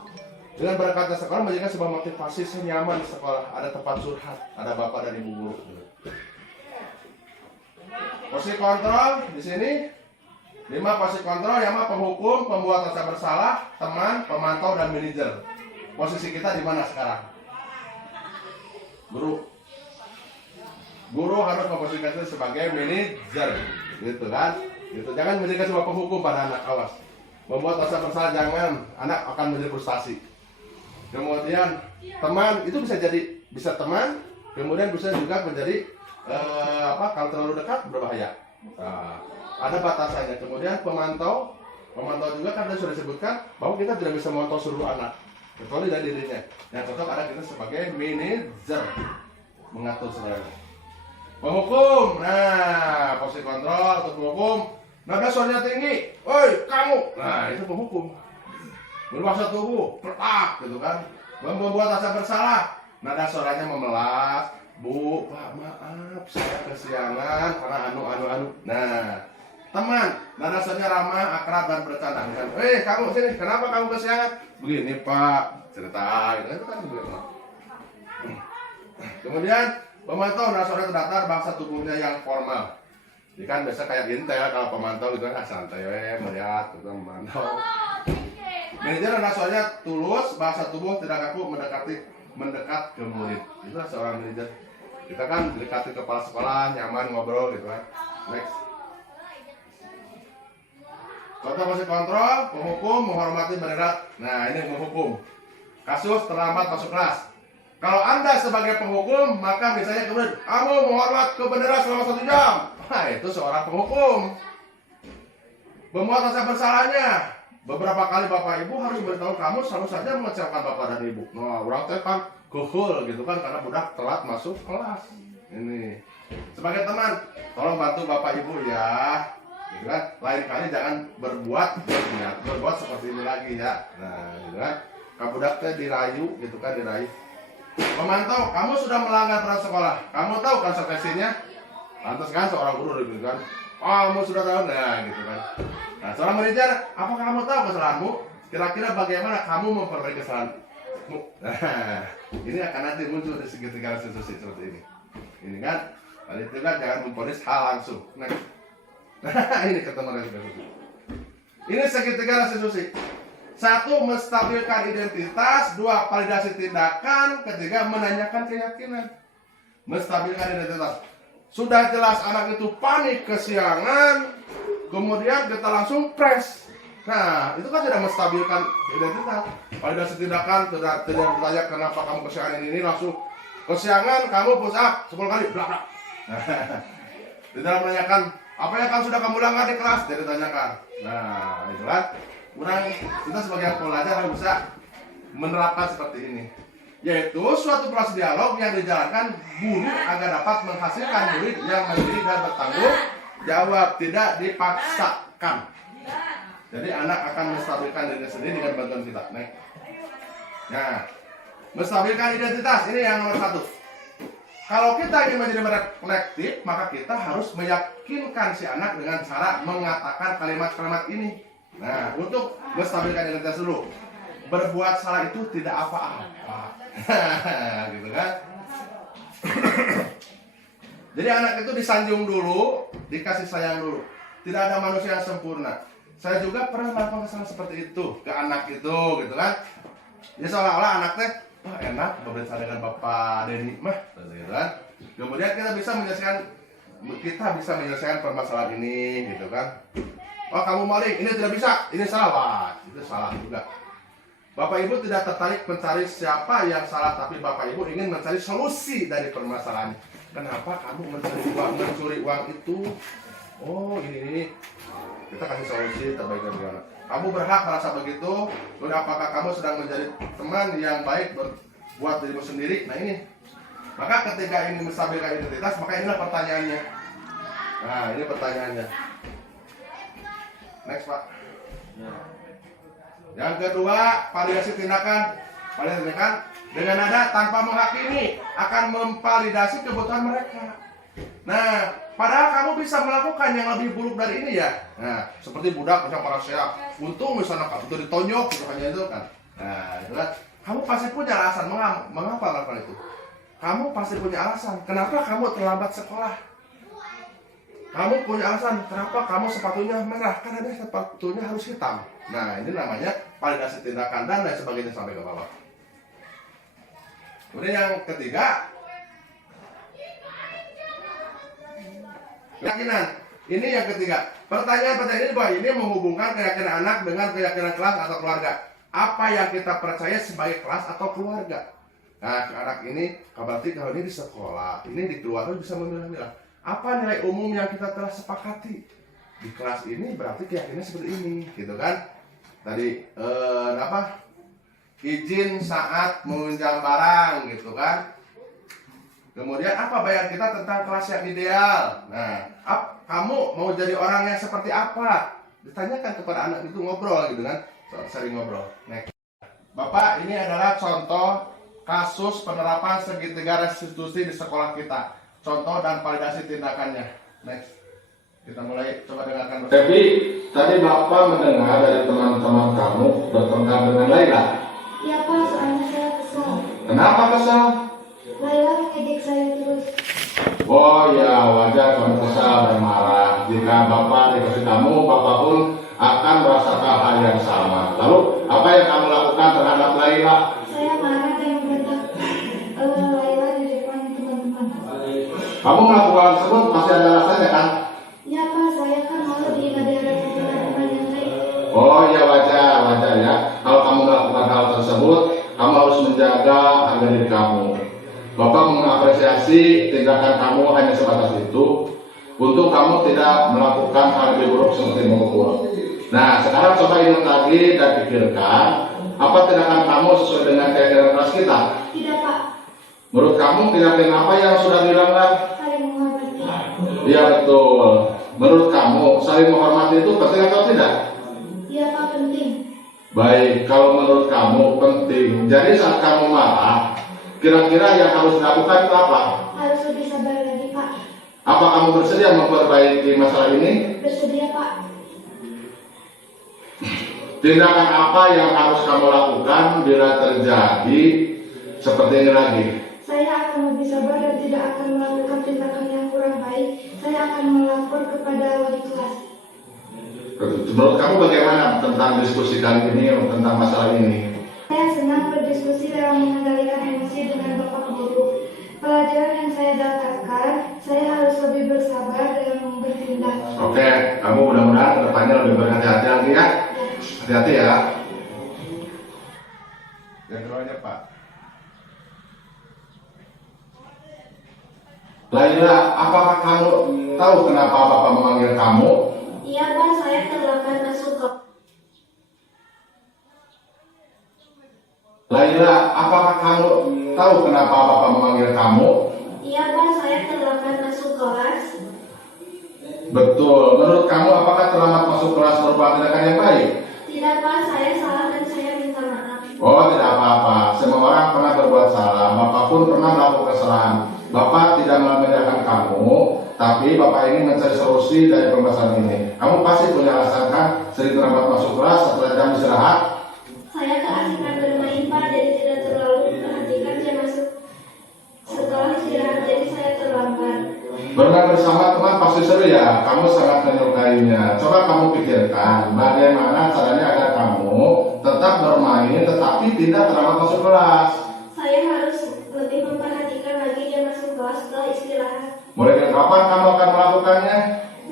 dengan berangkatnya sekolah menjadi sebuah motivasi senyaman di sekolah, ada tempat curhat, ada bapak dan ibu guru. Posisi kontrol di sini 5 posisi kontrol, yang penghukum, pembuat rasa bersalah, teman, pemantau dan manajer. Posisi kita di mana sekarang? Guru harus memposisikan itu sebagai manajer, gitu kan? Gitu. Jangan menjadikan sebuah penghukum pada anak, awas. Membuat rasa bersalah jangan, anak akan menjadi frustasi. Kemudian teman itu bisa teman, kemudian bisa juga menjadi kalau terlalu dekat berbahaya. Ada batasannya. Kemudian pemantau juga kan sudah disebutkan bahwa kita tidak bisa memantau seluruh anak, kecuali dari dirinya. Yang cocok ada kita sebagai manajer, mengatur segalanya. Penghukum, nah posisi kontrol atau penghukum, nada suaranya tinggi, woi kamu, nah itu penghukum. Berbahasa tubuh, petak gitu kan, membuat rasa bersalah, nada suaranya memelas, Bu, Pak maaf, saya kesiangan karena anu. Nah, teman, nada suaranya ramah, akrab dan bercanda. Kamu sini, kenapa kamu kesiangan? Begini Pak, cerita, itu kan begitu. Kemudian pemantau, nada suaranya terdatar, bahasa tubuhnya yang formal. Jadi kan biasa kayak intel kalau pemantau gitu kan santai, melihat, gitu memantau. Manajer nada suaranya tulus, bahasa tubuh tidak kaku, mendekat ke murid. Itulah seorang manajer. Kita kan mendekati kepala sekolah, nyaman ngobrol gitu kan. Next. Contoh posisi kontrol, penghukum, menghormati bendera. Nah ini menghukum. Kasus terlambat masuk kelas. Kalau Anda sebagai penghukum, maka misalnya kemudian kamu menghormat ke bendera selama 1 jam. Nah itu seorang penghukum. Membuat rasa bersalahnya. Beberapa kali bapak ibu harus beritahu kamu selalu saja mengecewakan bapak dan ibu. Nah orang teh kan kehul gitu kan karena budak telat masuk kelas. Ini sebagai teman, tolong bantu bapak ibu ya. Gitu kan? Lain kali jangan berbuat seperti ini lagi ya. Nah, gitu kan? Kabudak teh dirayu gitu kan, dirayu. Memantau, kamu sudah melanggar peraturan sekolah. Kamu tahu konsekuensinya? Lantas kan seorang guru gitu kan. Kamu sudah tahu, nah gitu kan. Nah, seorang manajer, apakah kamu tahu kesalahanmu? Kira-kira bagaimana kamu memperbaiki kesalahanmu? Nah, ini akan nanti muncul di segitiga restitusi seperti ini. Ini kan, tadi itu kan jangan memponis hal langsung. Nah, ini ketemu restitusi. Ini segitiga restitusi. 1. Menstabilkan identitas. 2. Validasi tindakan. 3. Menanyakan keyakinan. Menstabilkan identitas. Sudah jelas anak itu panik, kesiangan, kemudian kita langsung press. Nah, itu kan tidak menstabilkan identitas. Validasi tindakan, tidak bertanya kenapa kamu kesiangan ini, langsung kesiangan, kamu push up 10 kali, bla bla. Tidak menanyakan apa yang sudah kamu langgar di kelas, tidak ditanyakan. Nah, itulah. Kita sebagai pelajar harus bisa menerapkan seperti ini, yaitu suatu proses dialog yang dijalankan guru agar dapat menghasilkan murid yang mandiri dan bertanggung jawab, tidak dipaksakan. Jadi anak akan menstabilkan dirinya sendiri dengan bantuan kita. Naik. Nah, menstabilkan identitas ini yang nomor 1. Kalau kita ingin menjadi reflektif, maka kita harus meyakinkan si anak dengan cara mengatakan kalimat-kalimat ini. Nah, untuk menstabilkan identitas dulu, berbuat salah itu tidak apa-apa. Gitu kan? Jadi anak itu disanjung dulu, dikasih sayang dulu. Tidak ada manusia yang sempurna. Saya juga pernah melakukan kesalahan seperti itu ke anak itu, gitu kan? Ya seolah-olah anak teh, wah enak berbicara dengan Bapak Denny mah, gitu kan? Kemudian kita bisa menyelesaikan permasalahan ini, gitu kan? Oh kamu maling, ini tidak bisa, ini salah, wah itu salah juga. Bapak Ibu tidak tertarik mencari siapa yang salah, tapi Bapak Ibu ingin mencari solusi dari permasalahan. Kenapa kamu mencuri uang itu? Oh ini kita kasih solusi terbaik dari mana? Kamu berhak merasa begitu. Dan apakah kamu sedang menjadi teman yang baik buat dirimu sendiri? Nah ini. Maka ketika ini menstabilkan identitas, maka inilah pertanyaannya. Nah ini pertanyaannya. Next Pak. Yang kedua, validasi tindakan. Validasi tindakan dengan nada tanpa menghakimi akan memvalidasi kebutuhan mereka. Nah, padahal kamu bisa melakukan yang lebih buruk dari ini ya. Nah, seperti budak misalnya para sehat. Untung misalnya kamu itu ditonjok, gitu hanya itu kan. Nah, itu kan. Kamu pasti punya alasan mengapa melakukan itu. Kamu pasti punya alasan. Kenapa kamu terlambat sekolah? Kamu punya alasan. Kenapa kamu sepatunya merah? Karena dia sepatunya harus hitam. Nah, ini namanya validasi tindakan dan lain sebagainya sampai ke bawah. Kemudian yang ketiga, keyakinan. Ini yang ketiga. Pertanyaan-pertanyaan ini bahwa ini menghubungkan keyakinan anak dengan keyakinan kelas atau keluarga. Apa yang kita percaya sebagai kelas atau keluarga. Nah, anak ini, berarti kalau ini di sekolah, ini di keluarga bisa memilah-milah. Apa nilai umum yang kita telah sepakati? Di kelas ini berarti keyakinannya seperti ini, gitu kan? Tadi, izin saat mengunjang barang, gitu kan? Kemudian apa bayar kita tentang kelas yang ideal? Nah, kamu mau jadi orang yang seperti apa? Ditanyakan kepada anak itu, ngobrol gitu kan? Sering ngobrol. Next. Bapak, ini adalah contoh kasus penerapan segitiga restitusi di sekolah kita. Contoh dan validasi tindakannya. Next. Kita mulai coba dengarkan. Tapi tadi Bapak mendengar dari teman-teman kamu bertengkar dengan Laila. Ya Pak, soalnya saya kesal. Kenapa kesal? Laila mengejek saya terus. Oh ya, wajar kamu kesal dan marah. Jika Bapak dikasih kamu, Bapak pun akan merasakan hal yang sama. Lalu, apa yang kamu lakukan terhadap Laila? Saya marah dan membentak Laila di depan teman-teman. Kamu melakukan tersebut masih ada alasannya kan? Ya Pak, saya kan malu di hadapan teman-teman yang lain. Oh ya, wajar ya. Kalau kamu melakukan hal tersebut, kamu harus menjaga harga diri kamu. Bapak mengapresiasi tindakan kamu hanya sebatas itu, untuk kamu tidak melakukan hal lebih buruk seperti memukul. Nah, sekarang coba ingat lagi dan pikirkan, apa tindakan kamu sesuai dengan keyakinan kelas kita? Tidak Pak, Menurut kamu keyakinan apa yang sudah dilanggar? saling menghormati. Iya betul. Menurut kamu saling menghormati itu penting atau tidak? Ya Pak, penting. Baik, kalau menurut kamu penting. Jadi saat kamu marah, kira-kira yang harus dilakukan itu apa? Harus lebih sabar lagi Pak. Apa kamu bersedia memperbaiki masalah ini? Bersedia Pak. Tindakan apa yang harus kamu lakukan bila terjadi seperti ini lagi? Saya akan lebih sabar dan tidak akan melakukan tindakan yang kurang baik. Saya akan melapor kepada wali kelas. Menurut kamu bagaimana tentang diskusi kali ini tentang masalah ini? Saya senang berdiskusi dalam mengendalikan emosi dengan Bapak Guru. Pelajaran yang saya dapatkan, saya harus lebih bersabar dalam bertindak. Oke, kamu mudah-mudahan kedepannya lebih berhati-hati lagi ya. Hati-hati ya. Yang keduanya Pak. Laila, apakah kamu tahu kenapa Bapak memanggil kamu? Iya Pak, saya terlambat masuk ke... Laila, apakah kamu tahu kenapa Bapak memanggil kamu? Iya Pak, saya terlambat masuk kelas. Betul. Menurut kamu apakah terlambat masuk kelas merupakan tindakan yang baik? Tidak Pak, saya salah dan saya minta maaf. Oh, tidak apa-apa. Semua orang pernah berbuat salah. Bapak pun pernah melakukan kesalahan. Bapak tidak membedakan kamu, tapi Bapak ingin mencari solusi dari permasalahan ini. Kamu pasti punya alasan kan? Sering terlambat masuk kelas setelah jam istirahat. Saya keasikan bermain Pak, jadi tidak terlalu memperhatikan jam masuk setelah istirahat, jadi saya terlambat. Berenang bersama teman pasti seru ya. Kamu sangat menyukainya. Coba kamu pikirkan bagaimana caranya agar kamu tetap bermain tetapi tidak terlambat masuk kelas. Saya harus lebih memperhatikan lagi jam masuk kelas setelah istirahat. Mulai dari kapan kamu akan melakukannya?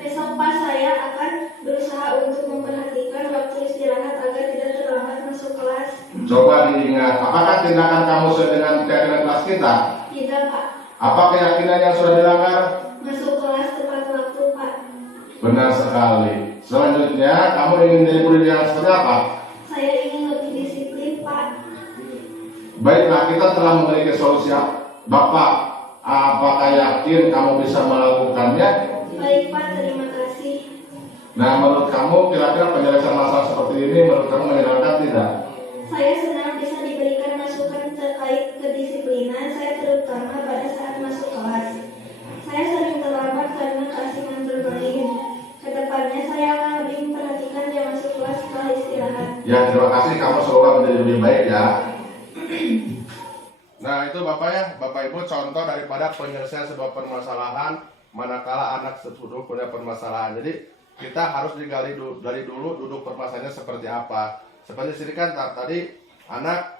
Besok Pak, saya akan berusaha untuk memperhatikan waktu istirahat agar tidak terlambat masuk kelas. Coba diingat, apakah tindakan kamu sesuai dengan keyakinan kelas kita? Tidak Pak, Apa keyakinan yang sudah dilanggar? masuk kelas tepat waktu Pak. Benar sekali. Selanjutnya, kamu ingin menjadi murid yang seperti apa? Saya ingin lebih disiplin Pak. Baiklah, kita telah memiliki solusi. Bapak, apakah yakin kamu bisa melakukannya? Baik Pak, terima kasih. Nah, menurut kamu kira-kira penyelesaian masalah seperti ini menurut kamu menyenangkan tidak? Saya senang bisa diberikan masukan terkait kedisiplinan saya terutama pada saat masuk kelas. Saya sering terlambat karena keasikan bermain. Kedepannya saya akan lebih memperhatikan jam masuk kelas setelah istirahat. Ya, terima kasih. Kamu semoga menjadi lebih baik ya. Nah itu Bapak ya, Bapak Ibu contoh daripada penyelesaian sebuah permasalahan manakala anak tersebut punya permasalahan. Jadi kita harus digali dari dulu duduk permasalahannya seperti apa. Seperti sini kan tadi anak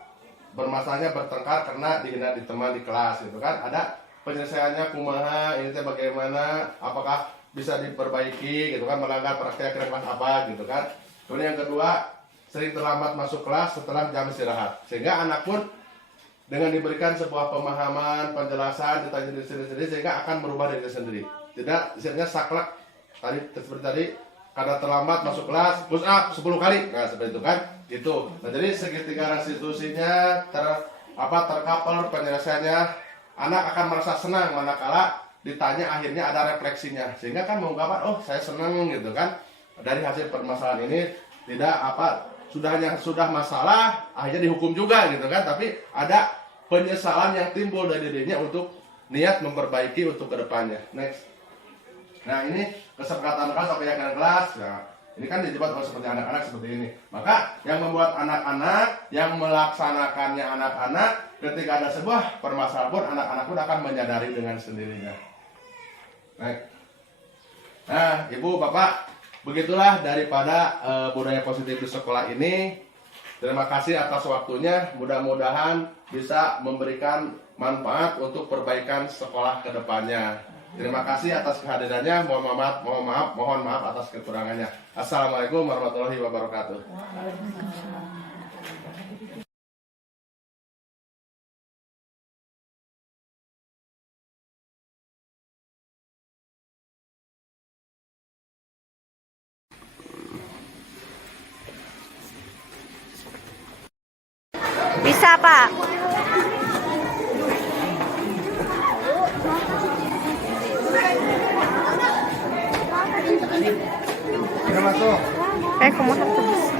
bermasalahnya bertengkar karena dihina di teman di kelas gitu kan. Ada penyelesaiannya kumaha, ini teh bagaimana, apakah bisa diperbaiki gitu kan, melanggar praktek kelas apa gitu kan. Kemudian yang kedua, sering terlambat masuk kelas setelah jam istirahat. Sehingga anak pun dengan diberikan sebuah pemahaman, penjelasan, ditanya diri sendiri sehingga akan berubah diri sendiri. Tidak istilahnya saklek tadi seperti tadi karena terlambat masuk kelas push up 10 kali. Nah, seperti itu kan. Gitu. Nah, jadi segitiga restitusinya tercover penyelesaiannya, anak akan merasa senang manakala ditanya akhirnya ada refleksinya. Sehingga kan mengungkapkan, oh, saya senang gitu kan. Dari hasil permasalahan ini tidak sudah masalah akhirnya dihukum juga gitu kan, tapi ada penyesalan yang timbul dari dirinya untuk niat memperbaiki untuk kedepannya. Next. Nah ini kesepakatan kelas atau keyakinan kelas. Nah ini kan dijebat oleh seperti anak-anak seperti ini. Maka yang membuat anak-anak, yang melaksanakannya anak-anak, ketika ada sebuah permasalahan pun anak-anak pun akan menyadari dengan sendirinya. Next. Nah ibu bapak, begitulah daripada budaya positif di sekolah ini. Terima kasih atas waktunya. Mudah-mudahan bisa memberikan manfaat untuk perbaikan sekolah ke depannya. Terima kasih atas kehadirannya. Mohon maaf atas kekurangannya. Assalamualaikum warahmatullahi wabarakatuh. Bisa, Pak. Kumaha tuh bisa.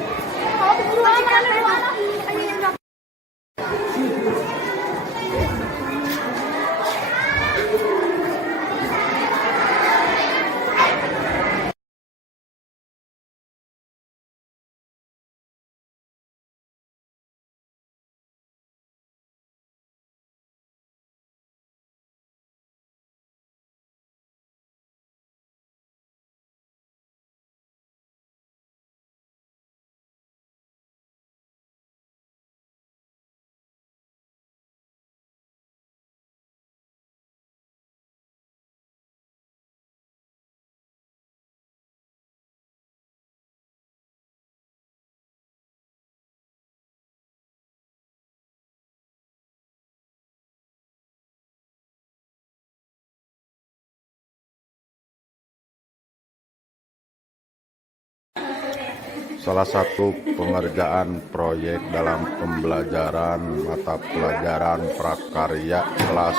Salah satu penghargaan proyek dalam pembelajaran mata pelajaran prakarya kelas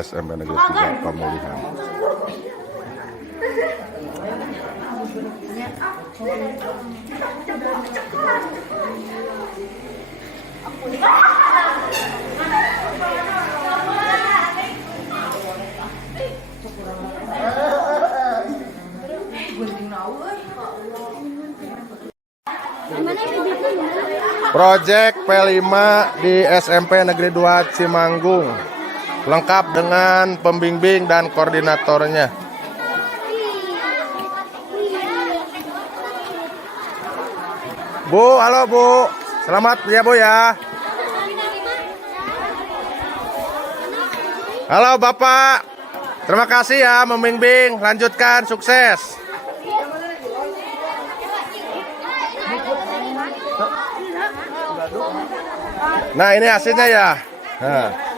7 SMP Negeri 3 Pemulihan. Proyek P5 di SMP Negeri 2 Cimanggung, lengkap dengan pembimbing dan koordinatornya. Bu, halo Bu, selamat ya Bu ya. Halo Bapak, terima kasih ya membimbing, lanjutkan, sukses. Nah ini hasilnya ya. Nah.